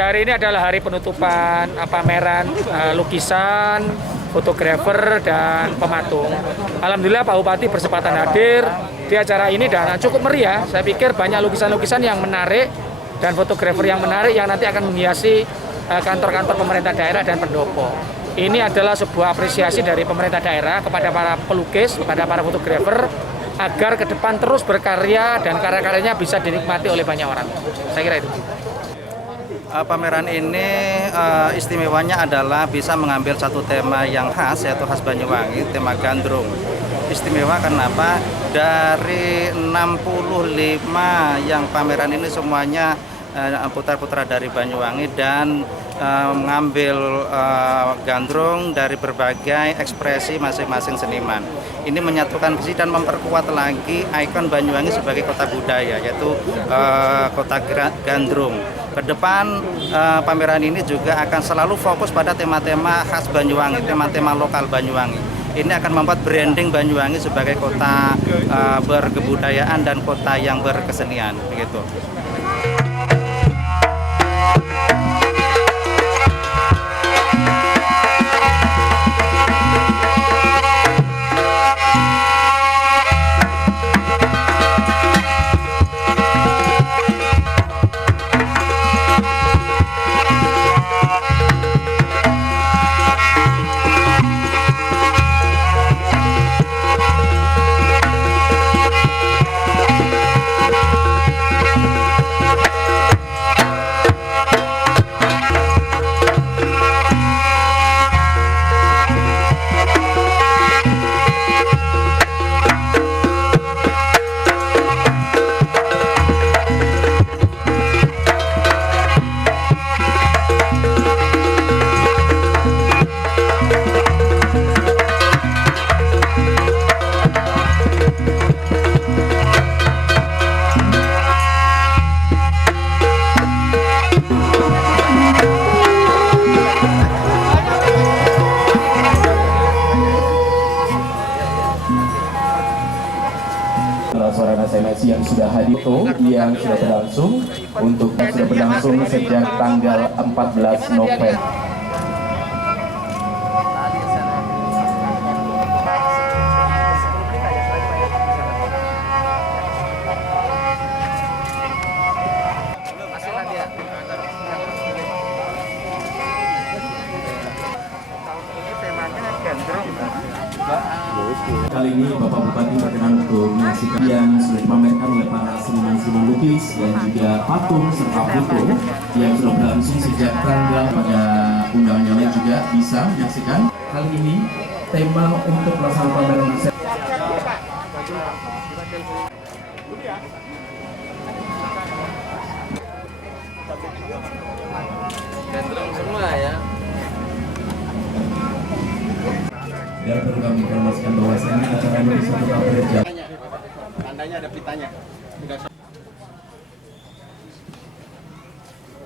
Ya, hari ini adalah hari penutupan pameran lukisan, fotografer, dan pematung. Alhamdulillah Pak Bupati bersempatan hadir di acara ini dan cukup meriah. Saya pikir banyak lukisan-lukisan yang menarik dan fotografer yang menarik yang nanti akan menghiasi kantor-kantor pemerintah daerah dan pendopo. Ini adalah sebuah apresiasi dari pemerintah daerah kepada para pelukis, kepada para fotografer, agar ke depan terus berkarya dan karya-karyanya bisa dinikmati oleh banyak orang. Saya kira itu. Pameran ini istimewanya adalah bisa mengambil satu tema yang khas, yaitu khas Banyuwangi, tema gandrung. Istimewa kenapa? Dari 65 yang pameran ini semuanya putra-putra dari Banyuwangi dan mengambil gandrung dari berbagai ekspresi masing-masing seniman. Ini menyatukan visi dan memperkuat lagi ikon Banyuwangi sebagai kota budaya, yaitu kota gandrung. Ke depan pameran ini juga akan selalu fokus pada tema-tema khas Banyuwangi, tema-tema lokal Banyuwangi. Ini akan membuat branding Banyuwangi sebagai kota berkebudayaan dan kota yang berkesenian, begitu. Sarana seleksi yang sudah hadir yang sudah berlangsung sejak tanggal 14 November. Kali ini Bapak Bupati berkenan untuk menyaksikan yang sudah dipamerkan oleh para seniman-seniman lukis dan juga patung serta foto yang sudah berlangsung sejak tanggal pada undangan yang lain juga bisa menyaksikan. Kali ini tema untuk pelaksanaan pameran lukisan gandrung semua ya. dan perlu kami informasikan bahwasannya acara ini bisa tetap berjalan. Tandanya ada pitanya.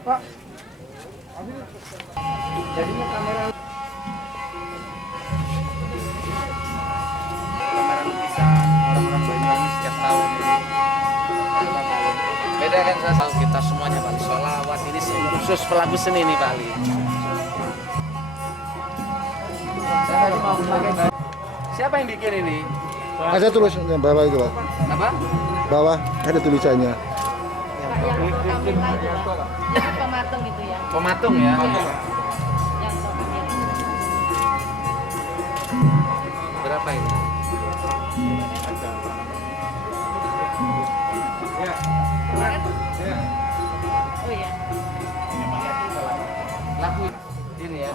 Pak, jadinya kamera lukisan orang-orang Banyuwangi setiap tahun ini. Beda kan kita semuanya Pak. Sholawat ini khusus pelaku seni nih Pak Ali. Siapa yang bikin ini? Ada tulisannya bawah itu, Pak. Apa? Bawah ada tulisannya. Yang pematung itu ya. Pematung ya. Yang Berapa ini? oh ya. Lagu ini ya.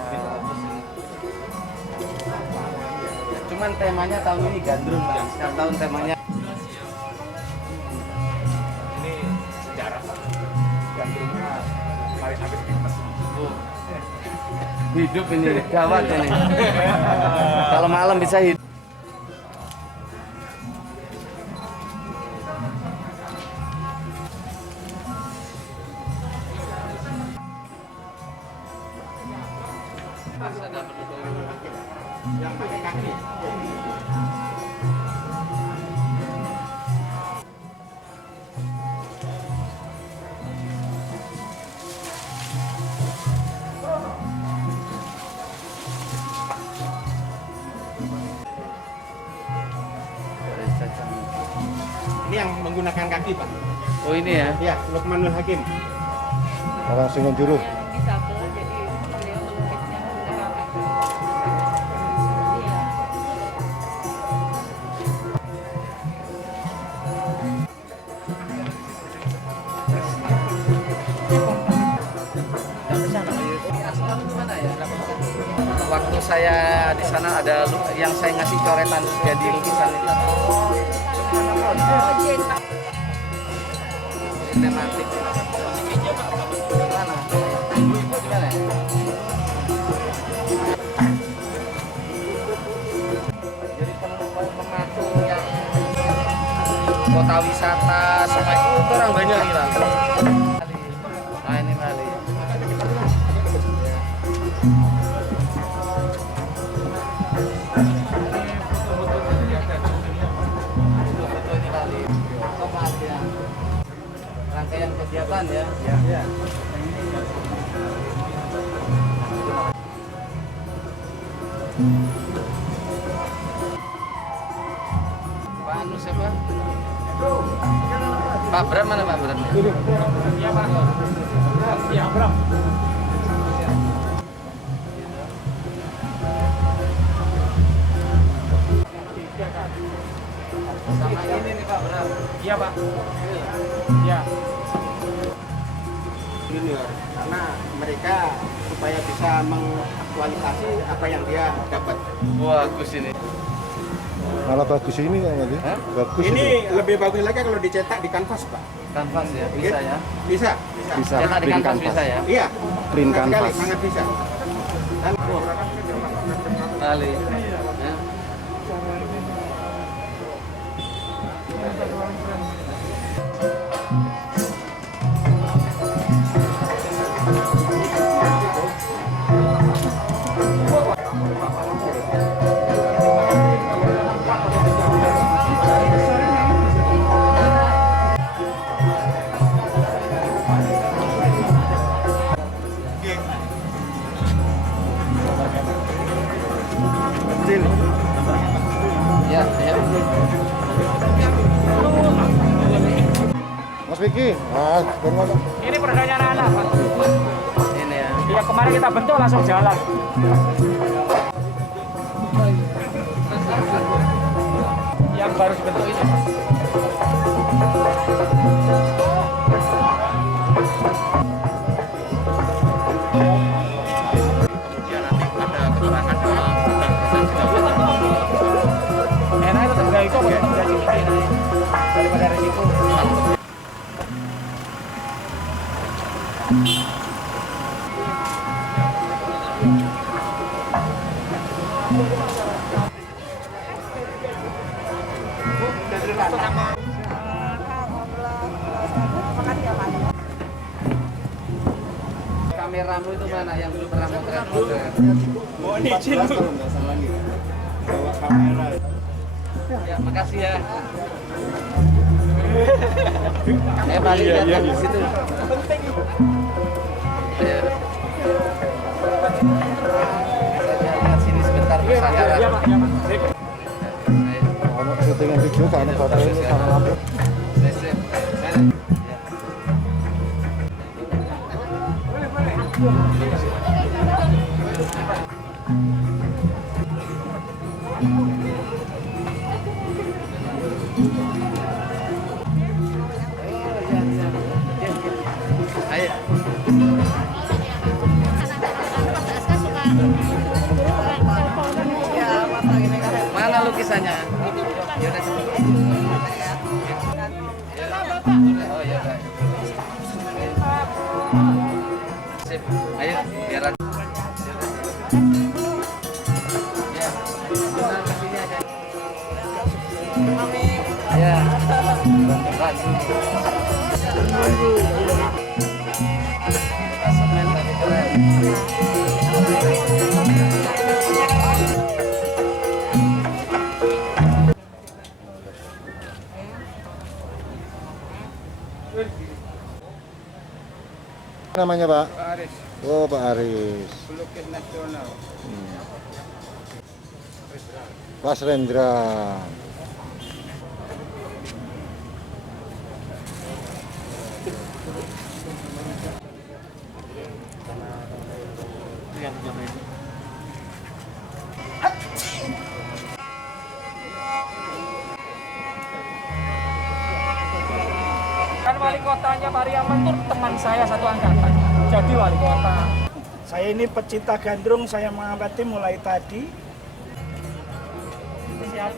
Cuman temanya tahun ini gandrung Pak. Setiap tahun temanya. ini sejarah gandrungnya kemarin habis kita Hidup ini gawat ini. Kalau malam bisa hidup. yang pakai kaki. yang menggunakan kaki, Pak. Oh ini ya. Ya, Lukmanul Hakim. Orang Sungun Juru. Yang disabel, jadi beliau melukisnya menggunakan kaki. Iya. Waktu saya di sana ada yang saya ngasih coretan jadi lukisan itu. Tematik. Mana? Gimana ya? Jadi pematung yang kota wisata semua itu orang banyak nih, Pak. Nah ini Bali. Rangkaian kegiatan ya. Ya. Pak Anu siapa? Pak Bram mana Pak Bram? Iya Pak. Iya Bram. Sama ini nih Pak Bram. Iya Pak. Iya. Junior, karena mereka supaya bisa mengaktualisasi apa yang dia dapat. Bagus ini. Malah bagus ini kan tadi. Hah? Bagus Ini lebih bagus lagi kalau dicetak di kanvas, Pak. Kanvas ya, bisa ya. Bisa. Bisa. Cetak di Print kanvas bisa ya. Iya. Print sangat sekali, kanvas. sangat bisa. Dan Bali. Ya. Ya, ya. Mas Vicky, baru masuk. Ini produknya anak-anak Pak. Ini ya. Iya kemarin kita bentuk langsung jalan. Yang baru dibentuk ini Pak. Enak itu tegak itu apa daripada resiko. Kameramu itu mana yang belum pernah motret? mau izin kalau nggak salah nih. Bawa kamera. Ya, makasih ya. Balik ya di situ. Ya. Saya lihat sini sebentar bersandar. Iya Pak, iya Pak. Sip. Ono syutingan video kan foto ini sama lampu. Ayo. Mana lukisannya? Yaudah. Oh ya. Sip. Ayo, biar aku. Ya. Benar kesini aja. Ya. Semen tapi keren. Namanya Pak? Pak Aris, Oh Pak Aris. pelukis nasional. Mas Rendra. anaknya Pak Riaman itu teman saya satu angkatan, jadi wali kota. Saya ini pecinta gandrung, saya mengamati mulai tadi. Siap.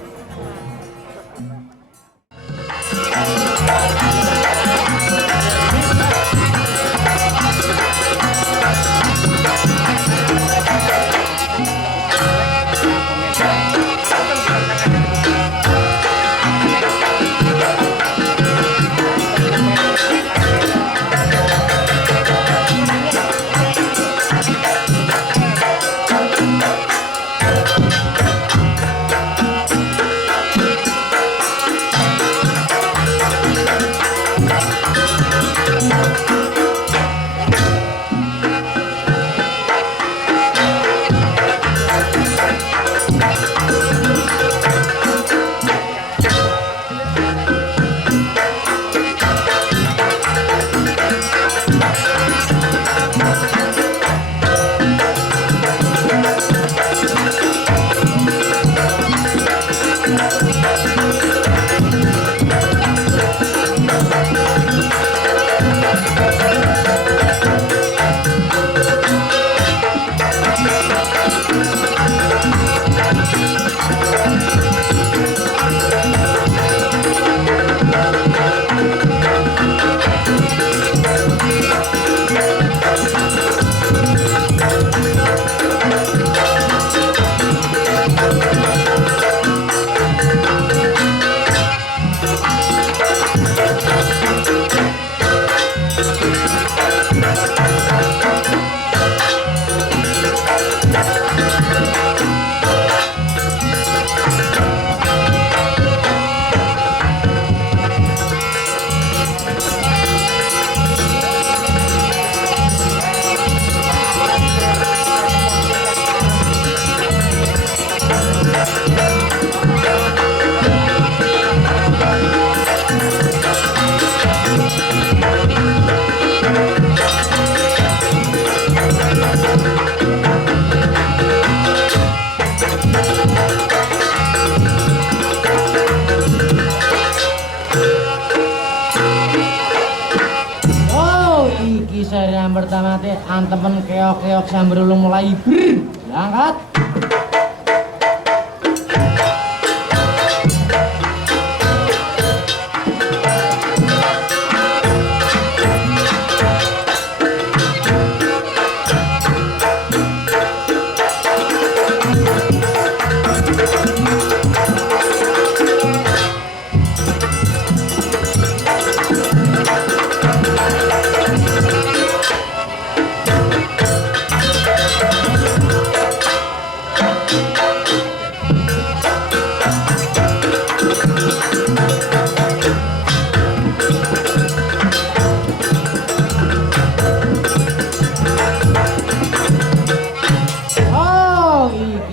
Seri yang pertama teh antemen keok-keok sambil mulai berangkat.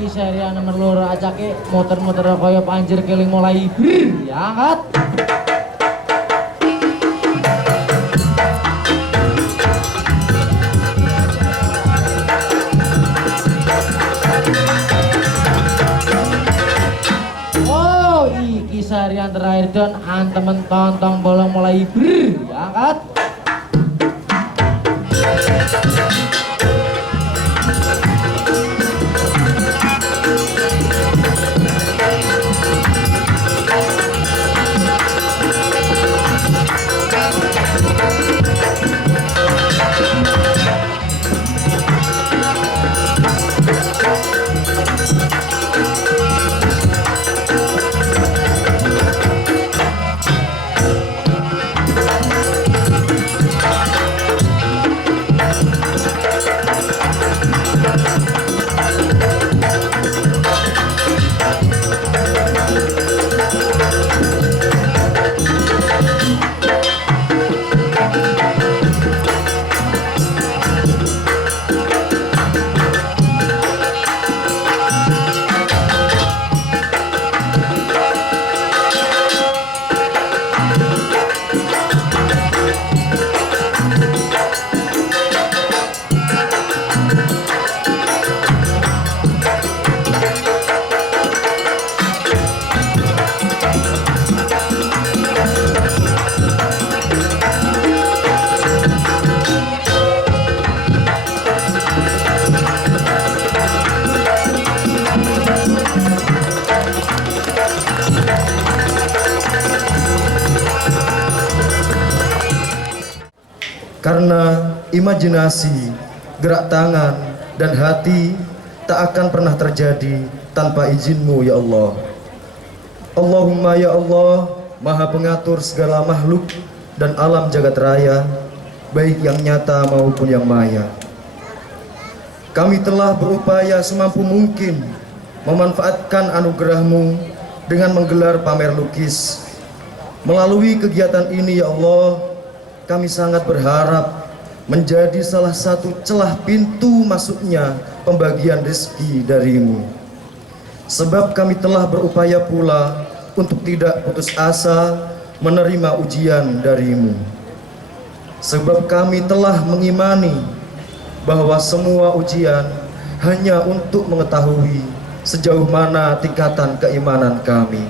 Seri nomor loro acake muter-muter kaya panjer keling mulai berangkat. Oh, iki sarian terakhir don antemen tontong bolong mulai berangkat. karena imajinasi, gerak tangan, dan hati tak akan pernah terjadi tanpa izin-Mu ya Allah. Allahumma ya Allah, Maha Pengatur segala makhluk dan alam jagat raya, baik yang nyata maupun yang maya. Kami telah berupaya semampu mungkin memanfaatkan anugerah-Mu dengan menggelar pamer lukis. Melalui kegiatan ini ya Allah, kami sangat berharap menjadi salah satu celah pintu masuknya pembagian rezeki dari-Mu. Sebab kami telah berupaya pula untuk tidak putus asa menerima ujian dari-Mu. Sebab kami telah mengimani bahwa semua ujian hanya untuk mengetahui sejauh mana tingkatan keimanan kami.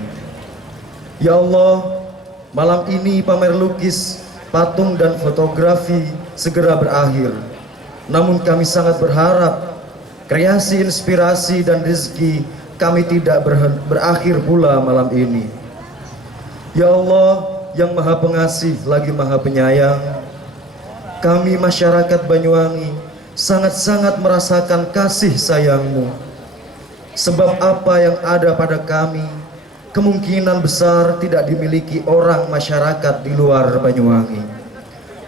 Ya Allah, malam ini pamer lukis, patung dan fotografi segera berakhir. Namun kami sangat berharap kreasi, inspirasi dan rezeki kami tidak berakhir pula malam ini. Ya Allah yang Maha Pengasih lagi Maha Penyayang, kami masyarakat Banyuwangi sangat-sangat merasakan kasih sayang-Mu. Sebab apa yang ada pada kami kemungkinan besar tidak dimiliki orang masyarakat di luar Banyuwangi.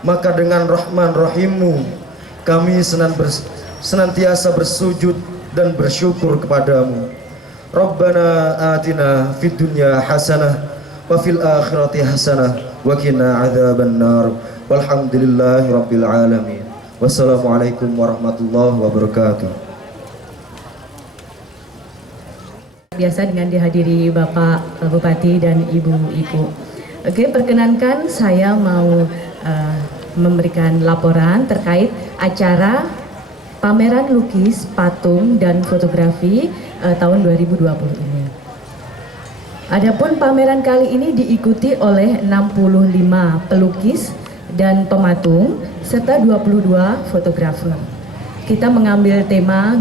Maka dengan Rahman Rahim-Mu kami senantiasa bersujud dan bersyukur kepadamu. Rabbana atina fid dunya hasanah wa fil akhirati hasanah wa qina adzabannar. Walhamdulillahi rabbil alamin. Wassalamualaikum warahmatullahi wabarakatuh. Biasa dengan dihadiri Bapak Bupati dan Ibu-Ibu. Oke, perkenankan saya mau memberikan laporan terkait acara pameran lukis, patung, dan fotografi tahun 2020 ini. Adapun pameran kali ini diikuti oleh 65 pelukis dan pematung serta 22 fotografer. Kita mengambil tema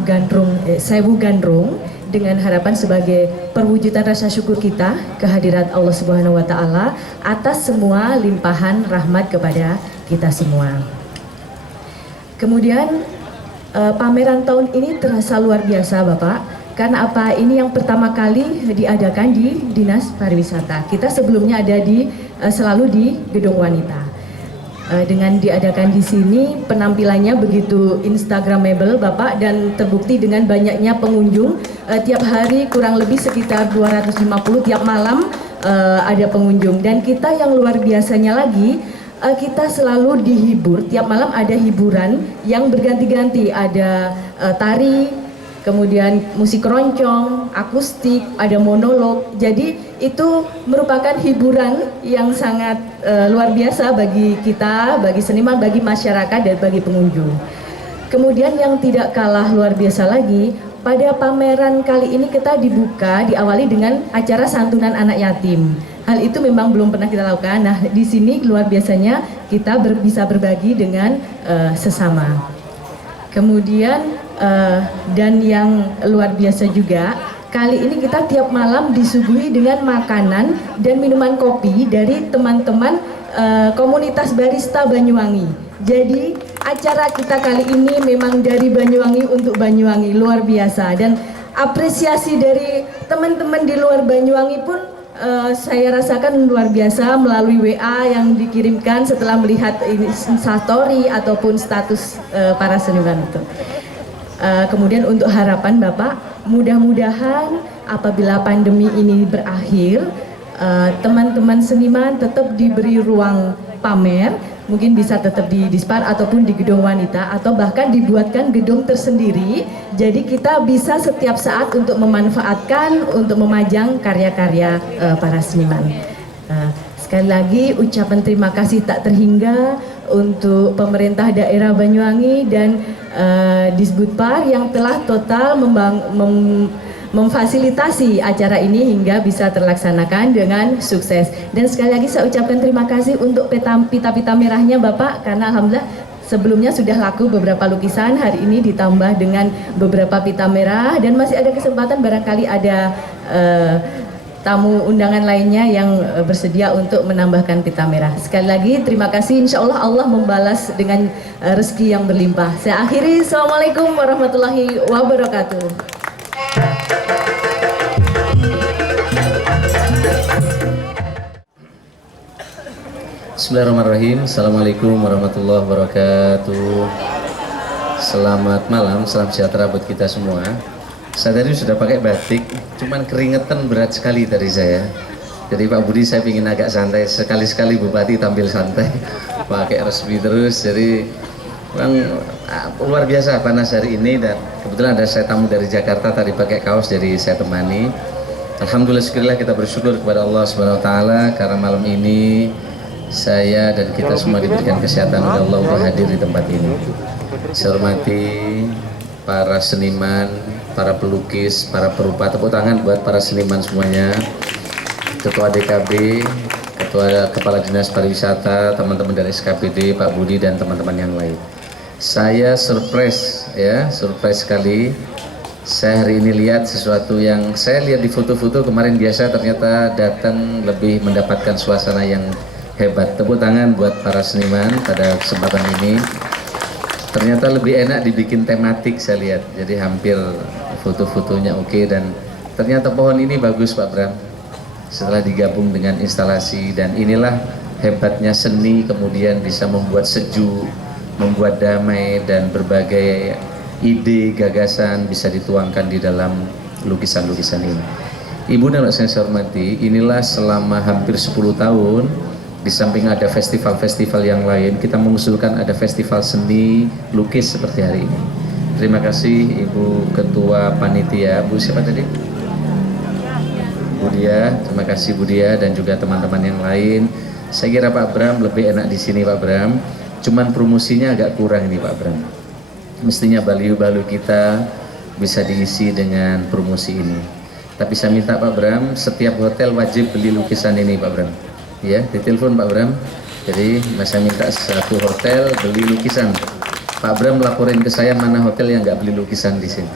Sewu Gandrung dengan harapan sebagai perwujudan rasa syukur kita kehadirat Allah Subhanahu wa taala atas semua limpahan rahmat kepada kita semua. Kemudian pameran tahun ini terasa luar biasa Bapak, karena apa? Ini yang pertama kali diadakan di Dinas Pariwisata. Kita sebelumnya ada selalu di Gedung Wanita. Dengan diadakan di sini, penampilannya begitu instagramable Bapak, dan terbukti dengan banyaknya pengunjung. Tiap hari kurang lebih sekitar 250 tiap malam ada pengunjung. Dan kita yang luar biasanya lagi, kita selalu dihibur. Tiap malam ada hiburan yang berganti-ganti. Ada tari, kemudian musik keroncong, akustik, ada monolog. Jadi itu merupakan hiburan yang sangat luar biasa bagi kita, bagi seniman, bagi masyarakat, dan bagi pengunjung. Kemudian yang tidak kalah luar biasa lagi, pada pameran kali ini kita diawali dengan acara santunan anak yatim. Hal itu memang belum pernah kita lakukan. Nah, di sini luar biasanya kita bisa berbagi dengan sesama. Kemudian dan yang luar biasa juga, kali ini kita tiap malam disuguhi dengan makanan dan minuman kopi dari teman-teman komunitas barista Banyuwangi. Jadi acara kita kali ini memang dari Banyuwangi untuk Banyuwangi, luar biasa. Dan apresiasi dari teman-teman di luar Banyuwangi pun saya rasakan luar biasa melalui WA yang dikirimkan setelah melihat story ataupun status para seniman itu. Kemudian untuk harapan Bapak, mudah-mudahan apabila pandemi ini berakhir, teman-teman seniman tetap diberi ruang pamer, mungkin bisa tetap di Dispar ataupun di Gedung Wanita, atau bahkan dibuatkan gedung tersendiri. Jadi kita bisa setiap saat untuk memanfaatkan, untuk memajang karya-karya para seniman. Sekali lagi ucapan terima kasih tak terhingga untuk pemerintah daerah Banyuwangi dan Disbudpar yang telah total memfasilitasi acara ini hingga bisa terlaksanakan dengan sukses. Dan sekali lagi saya ucapkan terima kasih untuk pita-pita merahnya Bapak, karena alhamdulillah sebelumnya sudah laku beberapa lukisan, hari ini ditambah dengan beberapa pita merah, dan masih ada kesempatan barangkali ada tamu undangan lainnya yang bersedia untuk menambahkan pita merah. Sekali lagi terima kasih, insya Allah Allah membalas dengan rezeki yang berlimpah. Saya akhiri, Assalamualaikum warahmatullahi wabarakatuh. Bismillahirrahmanirrahim. Assalamualaikum warahmatullahi wabarakatuh. Selamat malam, salam sejahtera buat kita semua. Saya tadi sudah pakai batik, cuman keringetan berat sekali dari saya. Jadi Pak Budi saya ingin agak santai, sekali-sekali Bupati tampil santai, pakai resmi terus. Jadi memang luar biasa panas hari ini, dan kebetulan ada saya tamu dari Jakarta tadi pakai kaos, jadi saya temani. Alhamdulillah, syukurlah kita bersyukur kepada Allah Subhanahu Wa Taala karena malam ini saya dan kita semua diberikan kesehatan oleh Allah untuk hadir di tempat ini. Saya hormati para seniman, para pelukis, para perupa. Tepuk tangan buat para seniman semuanya. Ketua DKB, Ketua Kepala Dinas Pariwisata, teman-teman dari SKPD, Pak Budi dan teman-teman yang lain. Saya surprise ya, surprise sekali. Saya hari ini lihat sesuatu yang saya lihat di foto-foto kemarin biasa, ternyata datang lebih mendapatkan suasana yang hebat. Tepuk tangan buat para seniman pada kesempatan ini. Ternyata lebih enak dibikin tematik saya lihat, jadi hampir foto-fotonya oke, dan ternyata pohon ini bagus Pak Bram setelah digabung dengan instalasi. Dan inilah hebatnya seni, kemudian bisa membuat sejuk, membuat damai, dan berbagai ide, gagasan bisa dituangkan di dalam lukisan-lukisan ini. Ibu dan Bapak saya hormati, inilah selama hampir 10 tahun di samping ada festival-festival yang lain, kita mengusulkan ada festival seni lukis seperti hari ini. Terima kasih Ibu Ketua Panitia, Bu siapa tadi? Bu Dia, terima kasih Bu Dia dan juga teman-teman yang lain. Saya kira Pak Bram lebih enak di sini Pak Bram, cuman promosinya agak kurang ini Pak Bram. Mestinya baliho-baliho kita bisa diisi dengan promosi ini. Tapi saya minta Pak Bram, setiap hotel wajib beli lukisan ini Pak Bram. Ya, ditelepon Pak Bram. Jadi saya minta satu hotel beli lukisan. Pak Bram laporin ke saya mana hotel yang nggak beli lukisan di sini.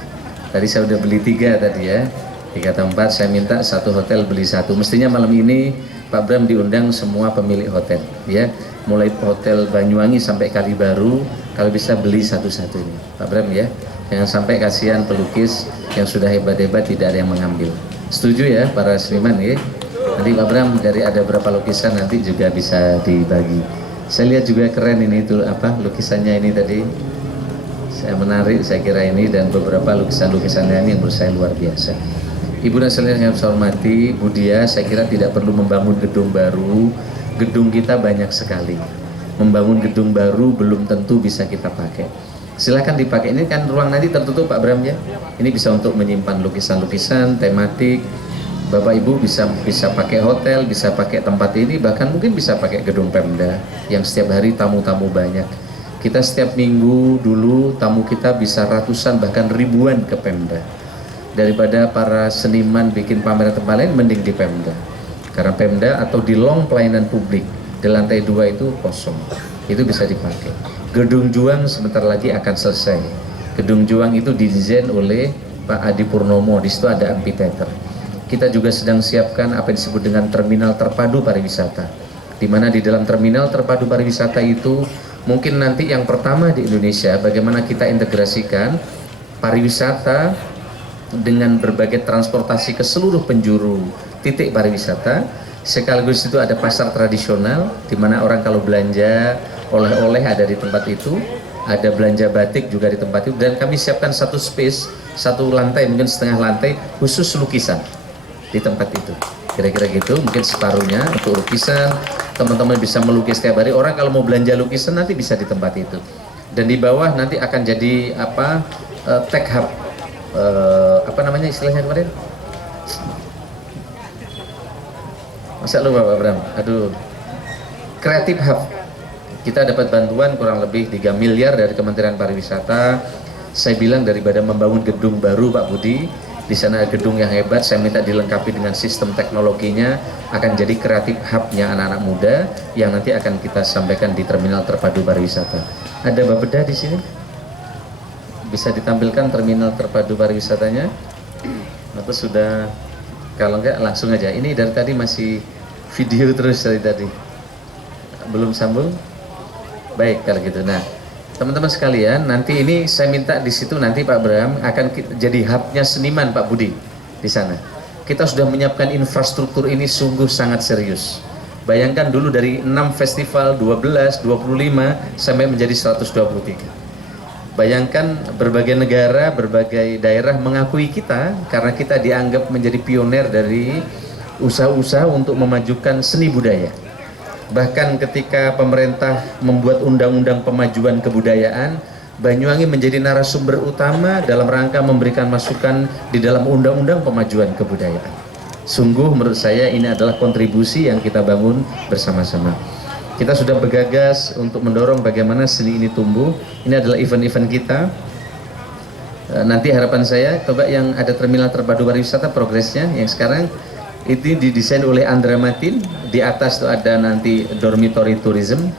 Tadi saya udah beli 3 tadi ya, 3 tempat. Saya minta satu hotel beli 1. Mestinya malam ini Pak Bram diundang semua pemilik hotel, ya, mulai hotel Banyuwangi sampai Kalibaru. Kalau bisa beli satu-satu ini, Pak Bram ya. Jangan sampai kasihan pelukis yang sudah hebat-hebat tidak ada yang mengambil. Setuju ya para seniman ya? Nanti Pak Bram dari ada berapa lukisan nanti juga bisa dibagi. Saya lihat juga keren ini tuh apa lukisannya ini tadi. Saya menarik saya kira ini, dan beberapa lukisan-lukisannya ini yang menurut saya luar biasa. Ibu dan saudara yang saya hormati, Bu Dia, saya kira tidak perlu membangun gedung baru. Gedung kita banyak sekali. Membangun gedung baru belum tentu bisa kita pakai. Silahkan dipakai, ini kan ruang nanti tertutup Pak Bram ya. Ini bisa untuk menyimpan lukisan-lukisan tematik. Bapak Ibu bisa pakai hotel, bisa pakai tempat ini, bahkan mungkin bisa pakai gedung Pemda yang setiap hari tamu-tamu banyak. Kita setiap minggu dulu tamu kita bisa ratusan bahkan ribuan ke Pemda. Daripada para seniman bikin pameran tempat lain, mending di Pemda. Karena Pemda atau di long pelayanan publik di lantai 2 itu kosong, itu bisa dipakai. Gedung Juang sebentar lagi akan selesai. Gedung Juang itu didesain oleh Pak Adi Purnomo, di situ ada amphitheater. Kita juga sedang siapkan apa yang disebut dengan terminal terpadu pariwisata, di mana di dalam terminal terpadu pariwisata itu mungkin nanti yang pertama di Indonesia bagaimana kita integrasikan pariwisata dengan berbagai transportasi ke seluruh penjuru titik pariwisata. Sekaligus itu ada pasar tradisional di mana orang kalau belanja oleh-oleh ada di tempat itu, ada belanja batik juga di tempat itu, dan kami siapkan satu space, satu lantai mungkin setengah lantai khusus lukisan di tempat itu. Kira-kira gitu, mungkin separuhnya untuk lukisan. Teman-teman bisa melukis setiap hari. Orang kalau mau belanja lukisan nanti bisa di tempat itu. Dan di bawah nanti akan jadi apa? Tech hub. Apa namanya istilahnya kemarin? Masa lupa Pak Bram? Aduh. Creative hub. Kita dapat bantuan kurang lebih 3 miliar dari Kementerian Pariwisata. Saya bilang daripada membangun gedung baru Pak Budi, di sana gedung yang hebat, saya minta dilengkapi dengan sistem teknologinya, akan jadi kreatif hub-nya anak-anak muda yang nanti akan kita sampaikan di terminal terpadu pariwisata. Ada Bapeda di sini? Bisa ditampilkan terminal terpadu pariwisatanya? Atau sudah Kalau enggak langsung aja. Ini dari tadi masih video terus dari tadi. Belum sambung? Baik kalau gitu. Nah, teman-teman sekalian, nanti ini saya minta di situ nanti Pak Bram akan jadi hubnya seniman Pak Budi di sana. Kita sudah menyiapkan infrastruktur ini sungguh sangat serius. Bayangkan dulu dari 6 festival, 12, 25 sampai menjadi 123. Bayangkan berbagai negara, berbagai daerah mengakui kita karena kita dianggap menjadi pioner dari usaha-usaha untuk memajukan seni budaya. Bahkan ketika pemerintah membuat undang-undang pemajuan kebudayaan, Banyuwangi menjadi narasumber utama dalam rangka memberikan masukan di dalam undang-undang pemajuan kebudayaan. Sungguh menurut saya ini adalah kontribusi yang kita bangun bersama-sama. Kita sudah bergagas untuk mendorong bagaimana seni ini tumbuh. Ini adalah event-event kita. Nanti harapan saya, coba yang ada terminal terpadu pariwisata progresnya, yang sekarang itu didesain oleh Andra Matin. Di atas itu ada nanti dormitory tourism.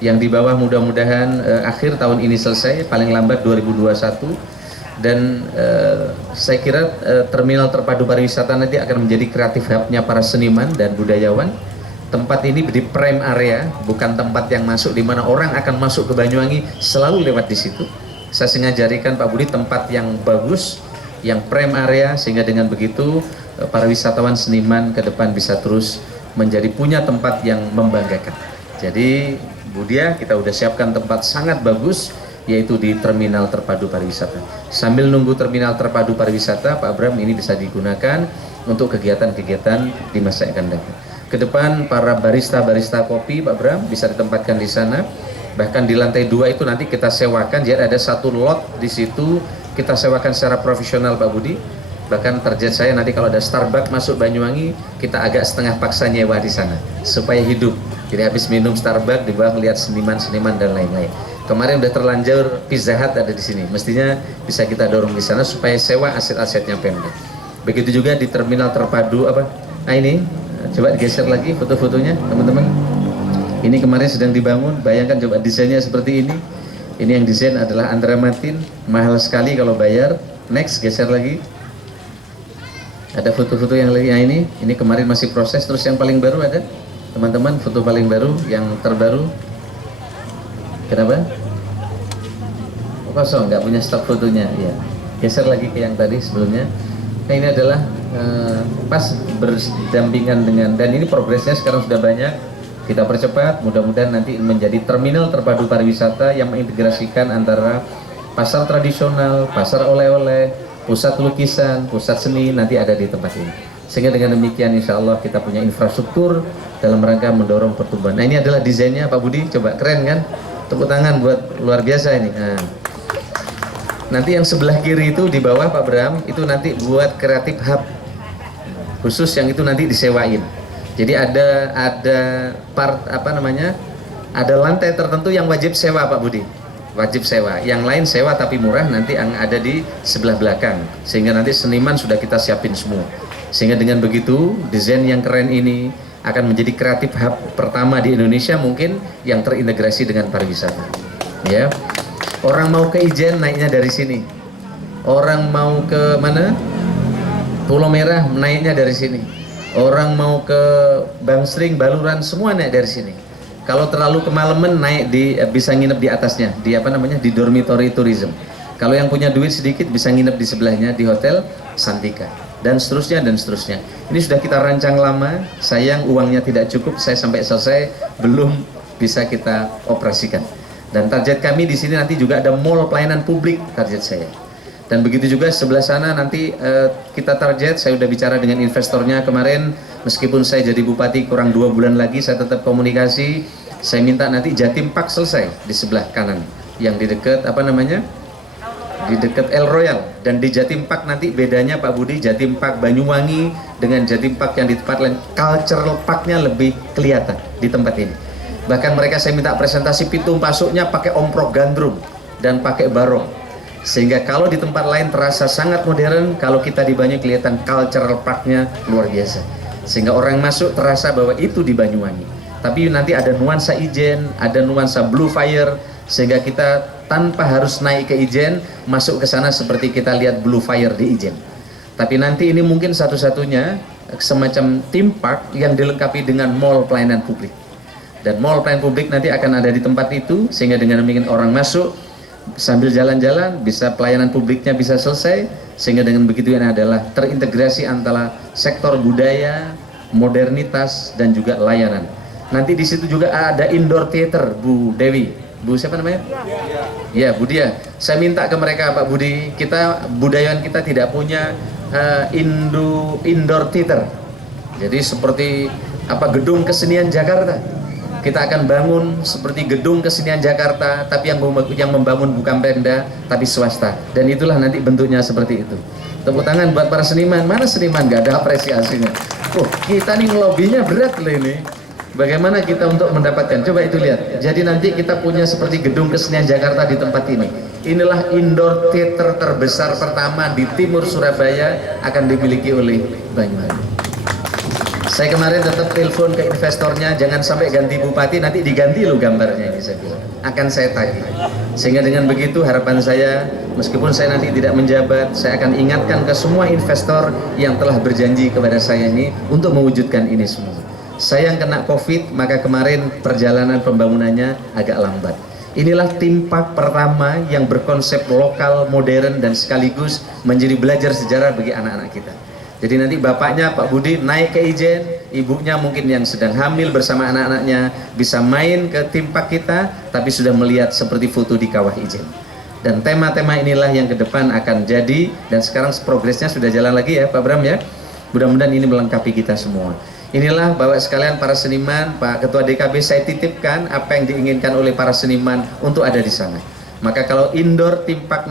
Yang di bawah mudah-mudahan akhir tahun ini selesai, paling lambat 2021. Dan saya kira terminal terpadu pariwisata nanti akan menjadi kreatif hub-nya para seniman dan budayawan. Tempat ini di prime area, bukan tempat yang masuk di mana orang akan masuk ke Banyuwangi selalu lewat di situ. Saya sengaja jadikan Pak Budi tempat yang bagus, yang prime area, sehingga dengan begitu para wisatawan seniman ke depan bisa terus menjadi punya tempat yang membanggakan. Jadi Budia, kita udah siapkan tempat sangat bagus, yaitu di terminal terpadu pariwisata. Sambil nunggu terminal terpadu pariwisata, Pak Bram, ini bisa digunakan untuk kegiatan-kegiatan di masa yang akan datang. Ke depan para barista-barista kopi Pak Bram bisa ditempatkan di sana. Bahkan di lantai 2 itu nanti kita sewakan, jadi ada satu lot di situ kita sewakan secara profesional Pak Budi. Bahkan target saya nanti kalau ada Starbucks masuk Banyuwangi, kita agak setengah paksa nyewa di sana supaya hidup. Jadi habis minum Starbucks di bawah melihat seniman-seniman dan lain-lain. Kemarin udah terlanjur Pizza Hut ada di sini. Mestinya bisa kita dorong di sana supaya sewa aset-asetnya Pemda. Begitu juga di terminal terpadu apa? Nah ini coba digeser lagi foto-fotonya teman-teman. Ini kemarin sedang dibangun. Bayangkan coba desainnya seperti ini. Ini yang desain adalah Andra Martin. Mahal sekali kalau bayar. Next, geser lagi. Ada foto-foto yang lagi. Nah ini kemarin masih proses. Terus yang paling baru ada teman-teman, foto paling baru yang terbaru. Kenapa? Kosong, nggak punya stok fotonya. Ya. Geser lagi ke yang tadi sebelumnya. Nah ini adalah pas berdampingan dengan, dan ini progresnya sekarang sudah banyak. Kita percepat, mudah-mudahan nanti menjadi terminal terpadu pariwisata yang mengintegrasikan antara pasar tradisional, pasar oleh-oleh, pusat lukisan, pusat seni nanti ada di tempat ini. Sehingga dengan demikian insya Allah kita punya infrastruktur dalam rangka mendorong pertumbuhan. Nah ini adalah desainnya Pak Budi, coba keren kan? Tepuk tangan buat luar biasa ini. Nah, nanti yang sebelah kiri itu di bawah Pak Bram, itu nanti buat kreatif hub khusus yang itu nanti disewain. Jadi ada part apa namanya? Ada lantai tertentu yang wajib sewa Pak Budi. Wajib sewa. Yang lain sewa tapi murah, nanti yang ada di sebelah belakang. Sehingga nanti seniman sudah kita siapin semua. Sehingga dengan begitu desain yang keren ini akan menjadi kreatif hub pertama di Indonesia mungkin yang terintegrasi dengan pariwisata. Ya. Orang mau ke Ijen naiknya dari sini. Orang mau ke mana? Pulau Merah naiknya dari sini. Orang mau ke Bangsering, Baluran semua naik dari sini. Kalau terlalu kemalaman naik bisa nginep di atasnya, di apa namanya? Di dormitory tourism. Kalau yang punya duit sedikit bisa nginep di sebelahnya di hotel Santika dan seterusnya dan seterusnya. Ini sudah kita rancang lama. Sayang uangnya tidak cukup, saya sampai selesai belum bisa kita operasikan. Dan target kami di sini nanti juga ada mall pelayanan publik target saya. Dan begitu juga sebelah sana nanti kita target, saya sudah bicara dengan investornya kemarin, meskipun saya jadi bupati kurang 2 bulan lagi, saya tetap komunikasi. Saya minta nanti Jatim Park selesai di sebelah kanan, yang di dekat apa namanya, di dekat El Royal. Dan di Jatim Park nanti bedanya Pak Budi, Jatim Park Banyuwangi dengan Jatim Park yang di tempat lain, cultural parknya lebih kelihatan di tempat ini. Bahkan mereka saya minta presentasi pintu masuknya pakai omprok gandrung dan pakai barong. Sehingga kalau di tempat lain terasa sangat modern, kalau kita di Banyuwangi kelihatan cultural parknya luar biasa. Sehingga orang masuk terasa bahwa itu di Banyuwangi. Tapi nanti ada nuansa Ijen, ada nuansa Blue Fire, sehingga kita tanpa harus naik ke Ijen, masuk ke sana seperti kita lihat Blue Fire di Ijen. Tapi nanti ini mungkin satu-satunya semacam theme park yang dilengkapi dengan mall pelayanan publik. Dan mall pelayanan publik nanti akan ada di tempat itu, sehingga dengan demikian orang masuk sambil jalan-jalan, bisa pelayanan publiknya bisa selesai, sehingga dengan begitu ini adalah terintegrasi antara sektor budaya, modernitas, dan juga layanan. Nanti di situ juga ada indoor theater, Bu Dewi. Bu siapa namanya? Ya, Bu Dia. Saya minta ke mereka, Pak Budi, budayawan kita tidak punya indoor theater. Jadi seperti gedung kesenian Jakarta. Kita akan bangun seperti gedung kesenian Jakarta, tapi yang membangun bukan Pemda, tapi swasta. Dan itulah nanti bentuknya seperti itu. Tepuk tangan buat para seniman. Mana seniman? Gak ada apresiasinya. Kita nih ngelobinya berat loh ini. Bagaimana kita untuk mendapatkan? Coba itu lihat. Jadi nanti kita punya seperti gedung kesenian Jakarta di tempat ini. Inilah indoor theater terbesar pertama di timur Surabaya, akan dimiliki oleh Banyuwangi. Saya kemarin tetap telepon ke investornya, jangan sampai ganti bupati, nanti diganti loh gambarnya ini, saya bilang. Akan saya tagih. Sehingga dengan begitu harapan saya, meskipun saya nanti tidak menjabat, saya akan ingatkan ke semua investor yang telah berjanji kepada saya ini untuk mewujudkan ini semua. Saya yang kena COVID, maka kemarin perjalanan pembangunannya agak lambat. Inilah theme park pertama yang berkonsep lokal, modern, dan sekaligus menjadi belajar sejarah bagi anak-anak kita. Jadi nanti bapaknya Pak Budi naik ke Ijen, ibunya mungkin yang sedang hamil bersama anak-anaknya bisa main ke theme park kita, tapi sudah melihat seperti foto di Kawah Ijen. Dan tema-tema inilah yang ke depan akan jadi, dan sekarang progresnya sudah jalan lagi ya Pak Bram ya. Mudah-mudahan ini melengkapi kita semua. Inilah Bapak sekalian para seniman, Pak Ketua DKB, saya titipkan apa yang diinginkan oleh para seniman untuk ada di sana. Maka kalau indoor theme park,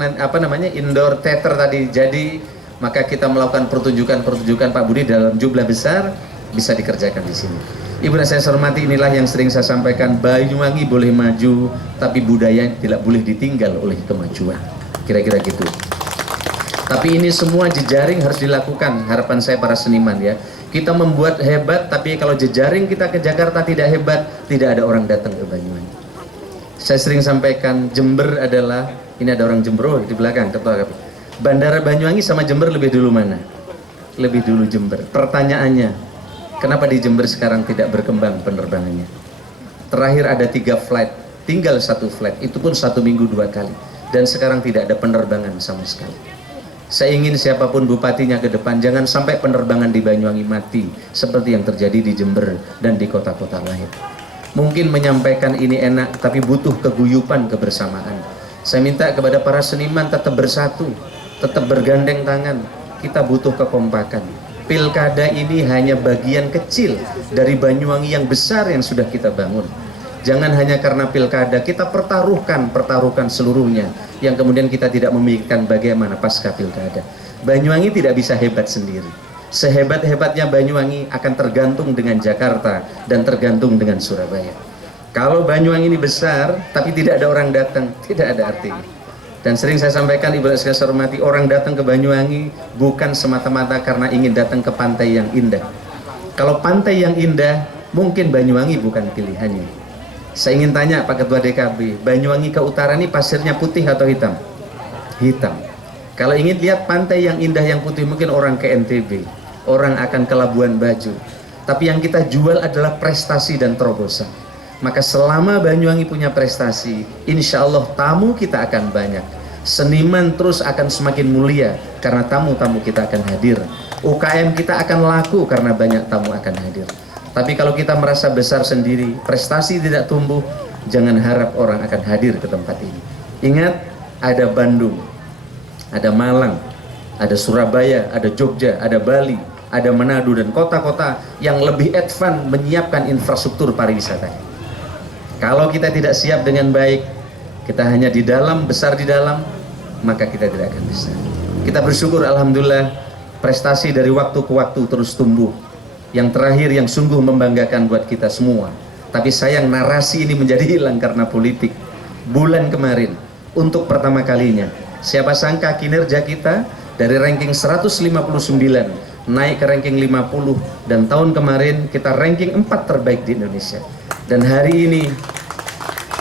indoor theater tadi jadi, maka kita melakukan pertunjukan Pak Budi dalam jumlah besar bisa dikerjakan di sini. Ibu dan saya hormati, inilah yang sering saya sampaikan, Banyuwangi boleh maju, tapi budaya tidak boleh ditinggal oleh kemajuan. Kira-kira gitu. Tapi ini semua jejaring harus dilakukan, harapan saya para seniman ya. Kita membuat hebat, tapi kalau jejaring kita ke Jakarta tidak hebat, tidak ada orang datang ke Banyuwangi. Saya sering sampaikan, Jember adalah, ini ada orang Jember di belakang, Ketua KP. Bandara Banyuwangi sama Jember lebih dulu mana? Lebih dulu Jember. Pertanyaannya, kenapa di Jember sekarang tidak berkembang penerbangannya? Terakhir ada 3 flight, tinggal 1 flight, itu pun 1 minggu 2 kali. Dan sekarang tidak ada penerbangan sama sekali. Saya ingin siapapun bupatinya ke depan, jangan sampai penerbangan di Banyuwangi mati seperti yang terjadi di Jember dan di kota-kota lain. Mungkin menyampaikan ini enak, tapi butuh keguyupan, kebersamaan. Saya minta kepada para seniman tetap bersatu, tetap bergandeng tangan. Kita butuh kekompakan. Pilkada ini hanya bagian kecil dari Banyuwangi yang besar yang sudah kita bangun. Jangan hanya karena pilkada, kita pertaruhkan seluruhnya, yang kemudian kita tidak memikirkan bagaimana pasca pilkada. Banyuwangi tidak bisa hebat sendiri. Sehebat-hebatnya Banyuwangi akan tergantung dengan Jakarta dan tergantung dengan Surabaya. Kalau Banyuwangi ini besar, tapi tidak ada orang datang, tidak ada artinya. Dan sering saya sampaikan, Ibu dan saya hormati, orang datang ke Banyuwangi bukan semata-mata karena ingin datang ke pantai yang indah. Kalau pantai yang indah, mungkin Banyuwangi bukan pilihannya. Saya ingin tanya Pak Ketua DKB, Banyuwangi ke utara ini pasirnya putih atau hitam? Hitam. Kalau ingin lihat pantai yang indah yang putih, mungkin orang ke NTB, orang akan ke Labuan Bajo. Tapi yang kita jual adalah prestasi dan terobosan. Maka selama Banyuwangi punya prestasi, insya Allah tamu kita akan banyak. Seniman terus akan semakin mulia karena tamu-tamu kita akan hadir. UKM kita akan laku karena banyak tamu akan hadir. Tapi kalau kita merasa besar sendiri, prestasi tidak tumbuh, jangan harap orang akan hadir ke tempat ini. Ingat, ada Bandung, ada Malang, ada Surabaya, ada Jogja, ada Bali, ada Manado, dan kota-kota yang lebih advance menyiapkan infrastruktur pariwisata. Kalau kita tidak siap dengan baik, kita hanya di dalam, besar di dalam, maka kita tidak akan bisa. Kita bersyukur, alhamdulillah, prestasi dari waktu ke waktu terus tumbuh. Yang terakhir yang sungguh membanggakan buat kita semua, tapi sayang narasi ini menjadi hilang karena politik. Bulan kemarin, untuk pertama kalinya, siapa sangka kinerja kita dari ranking 159 naik ke ranking 50, dan tahun kemarin kita ranking 4 terbaik di Indonesia. Dan hari ini,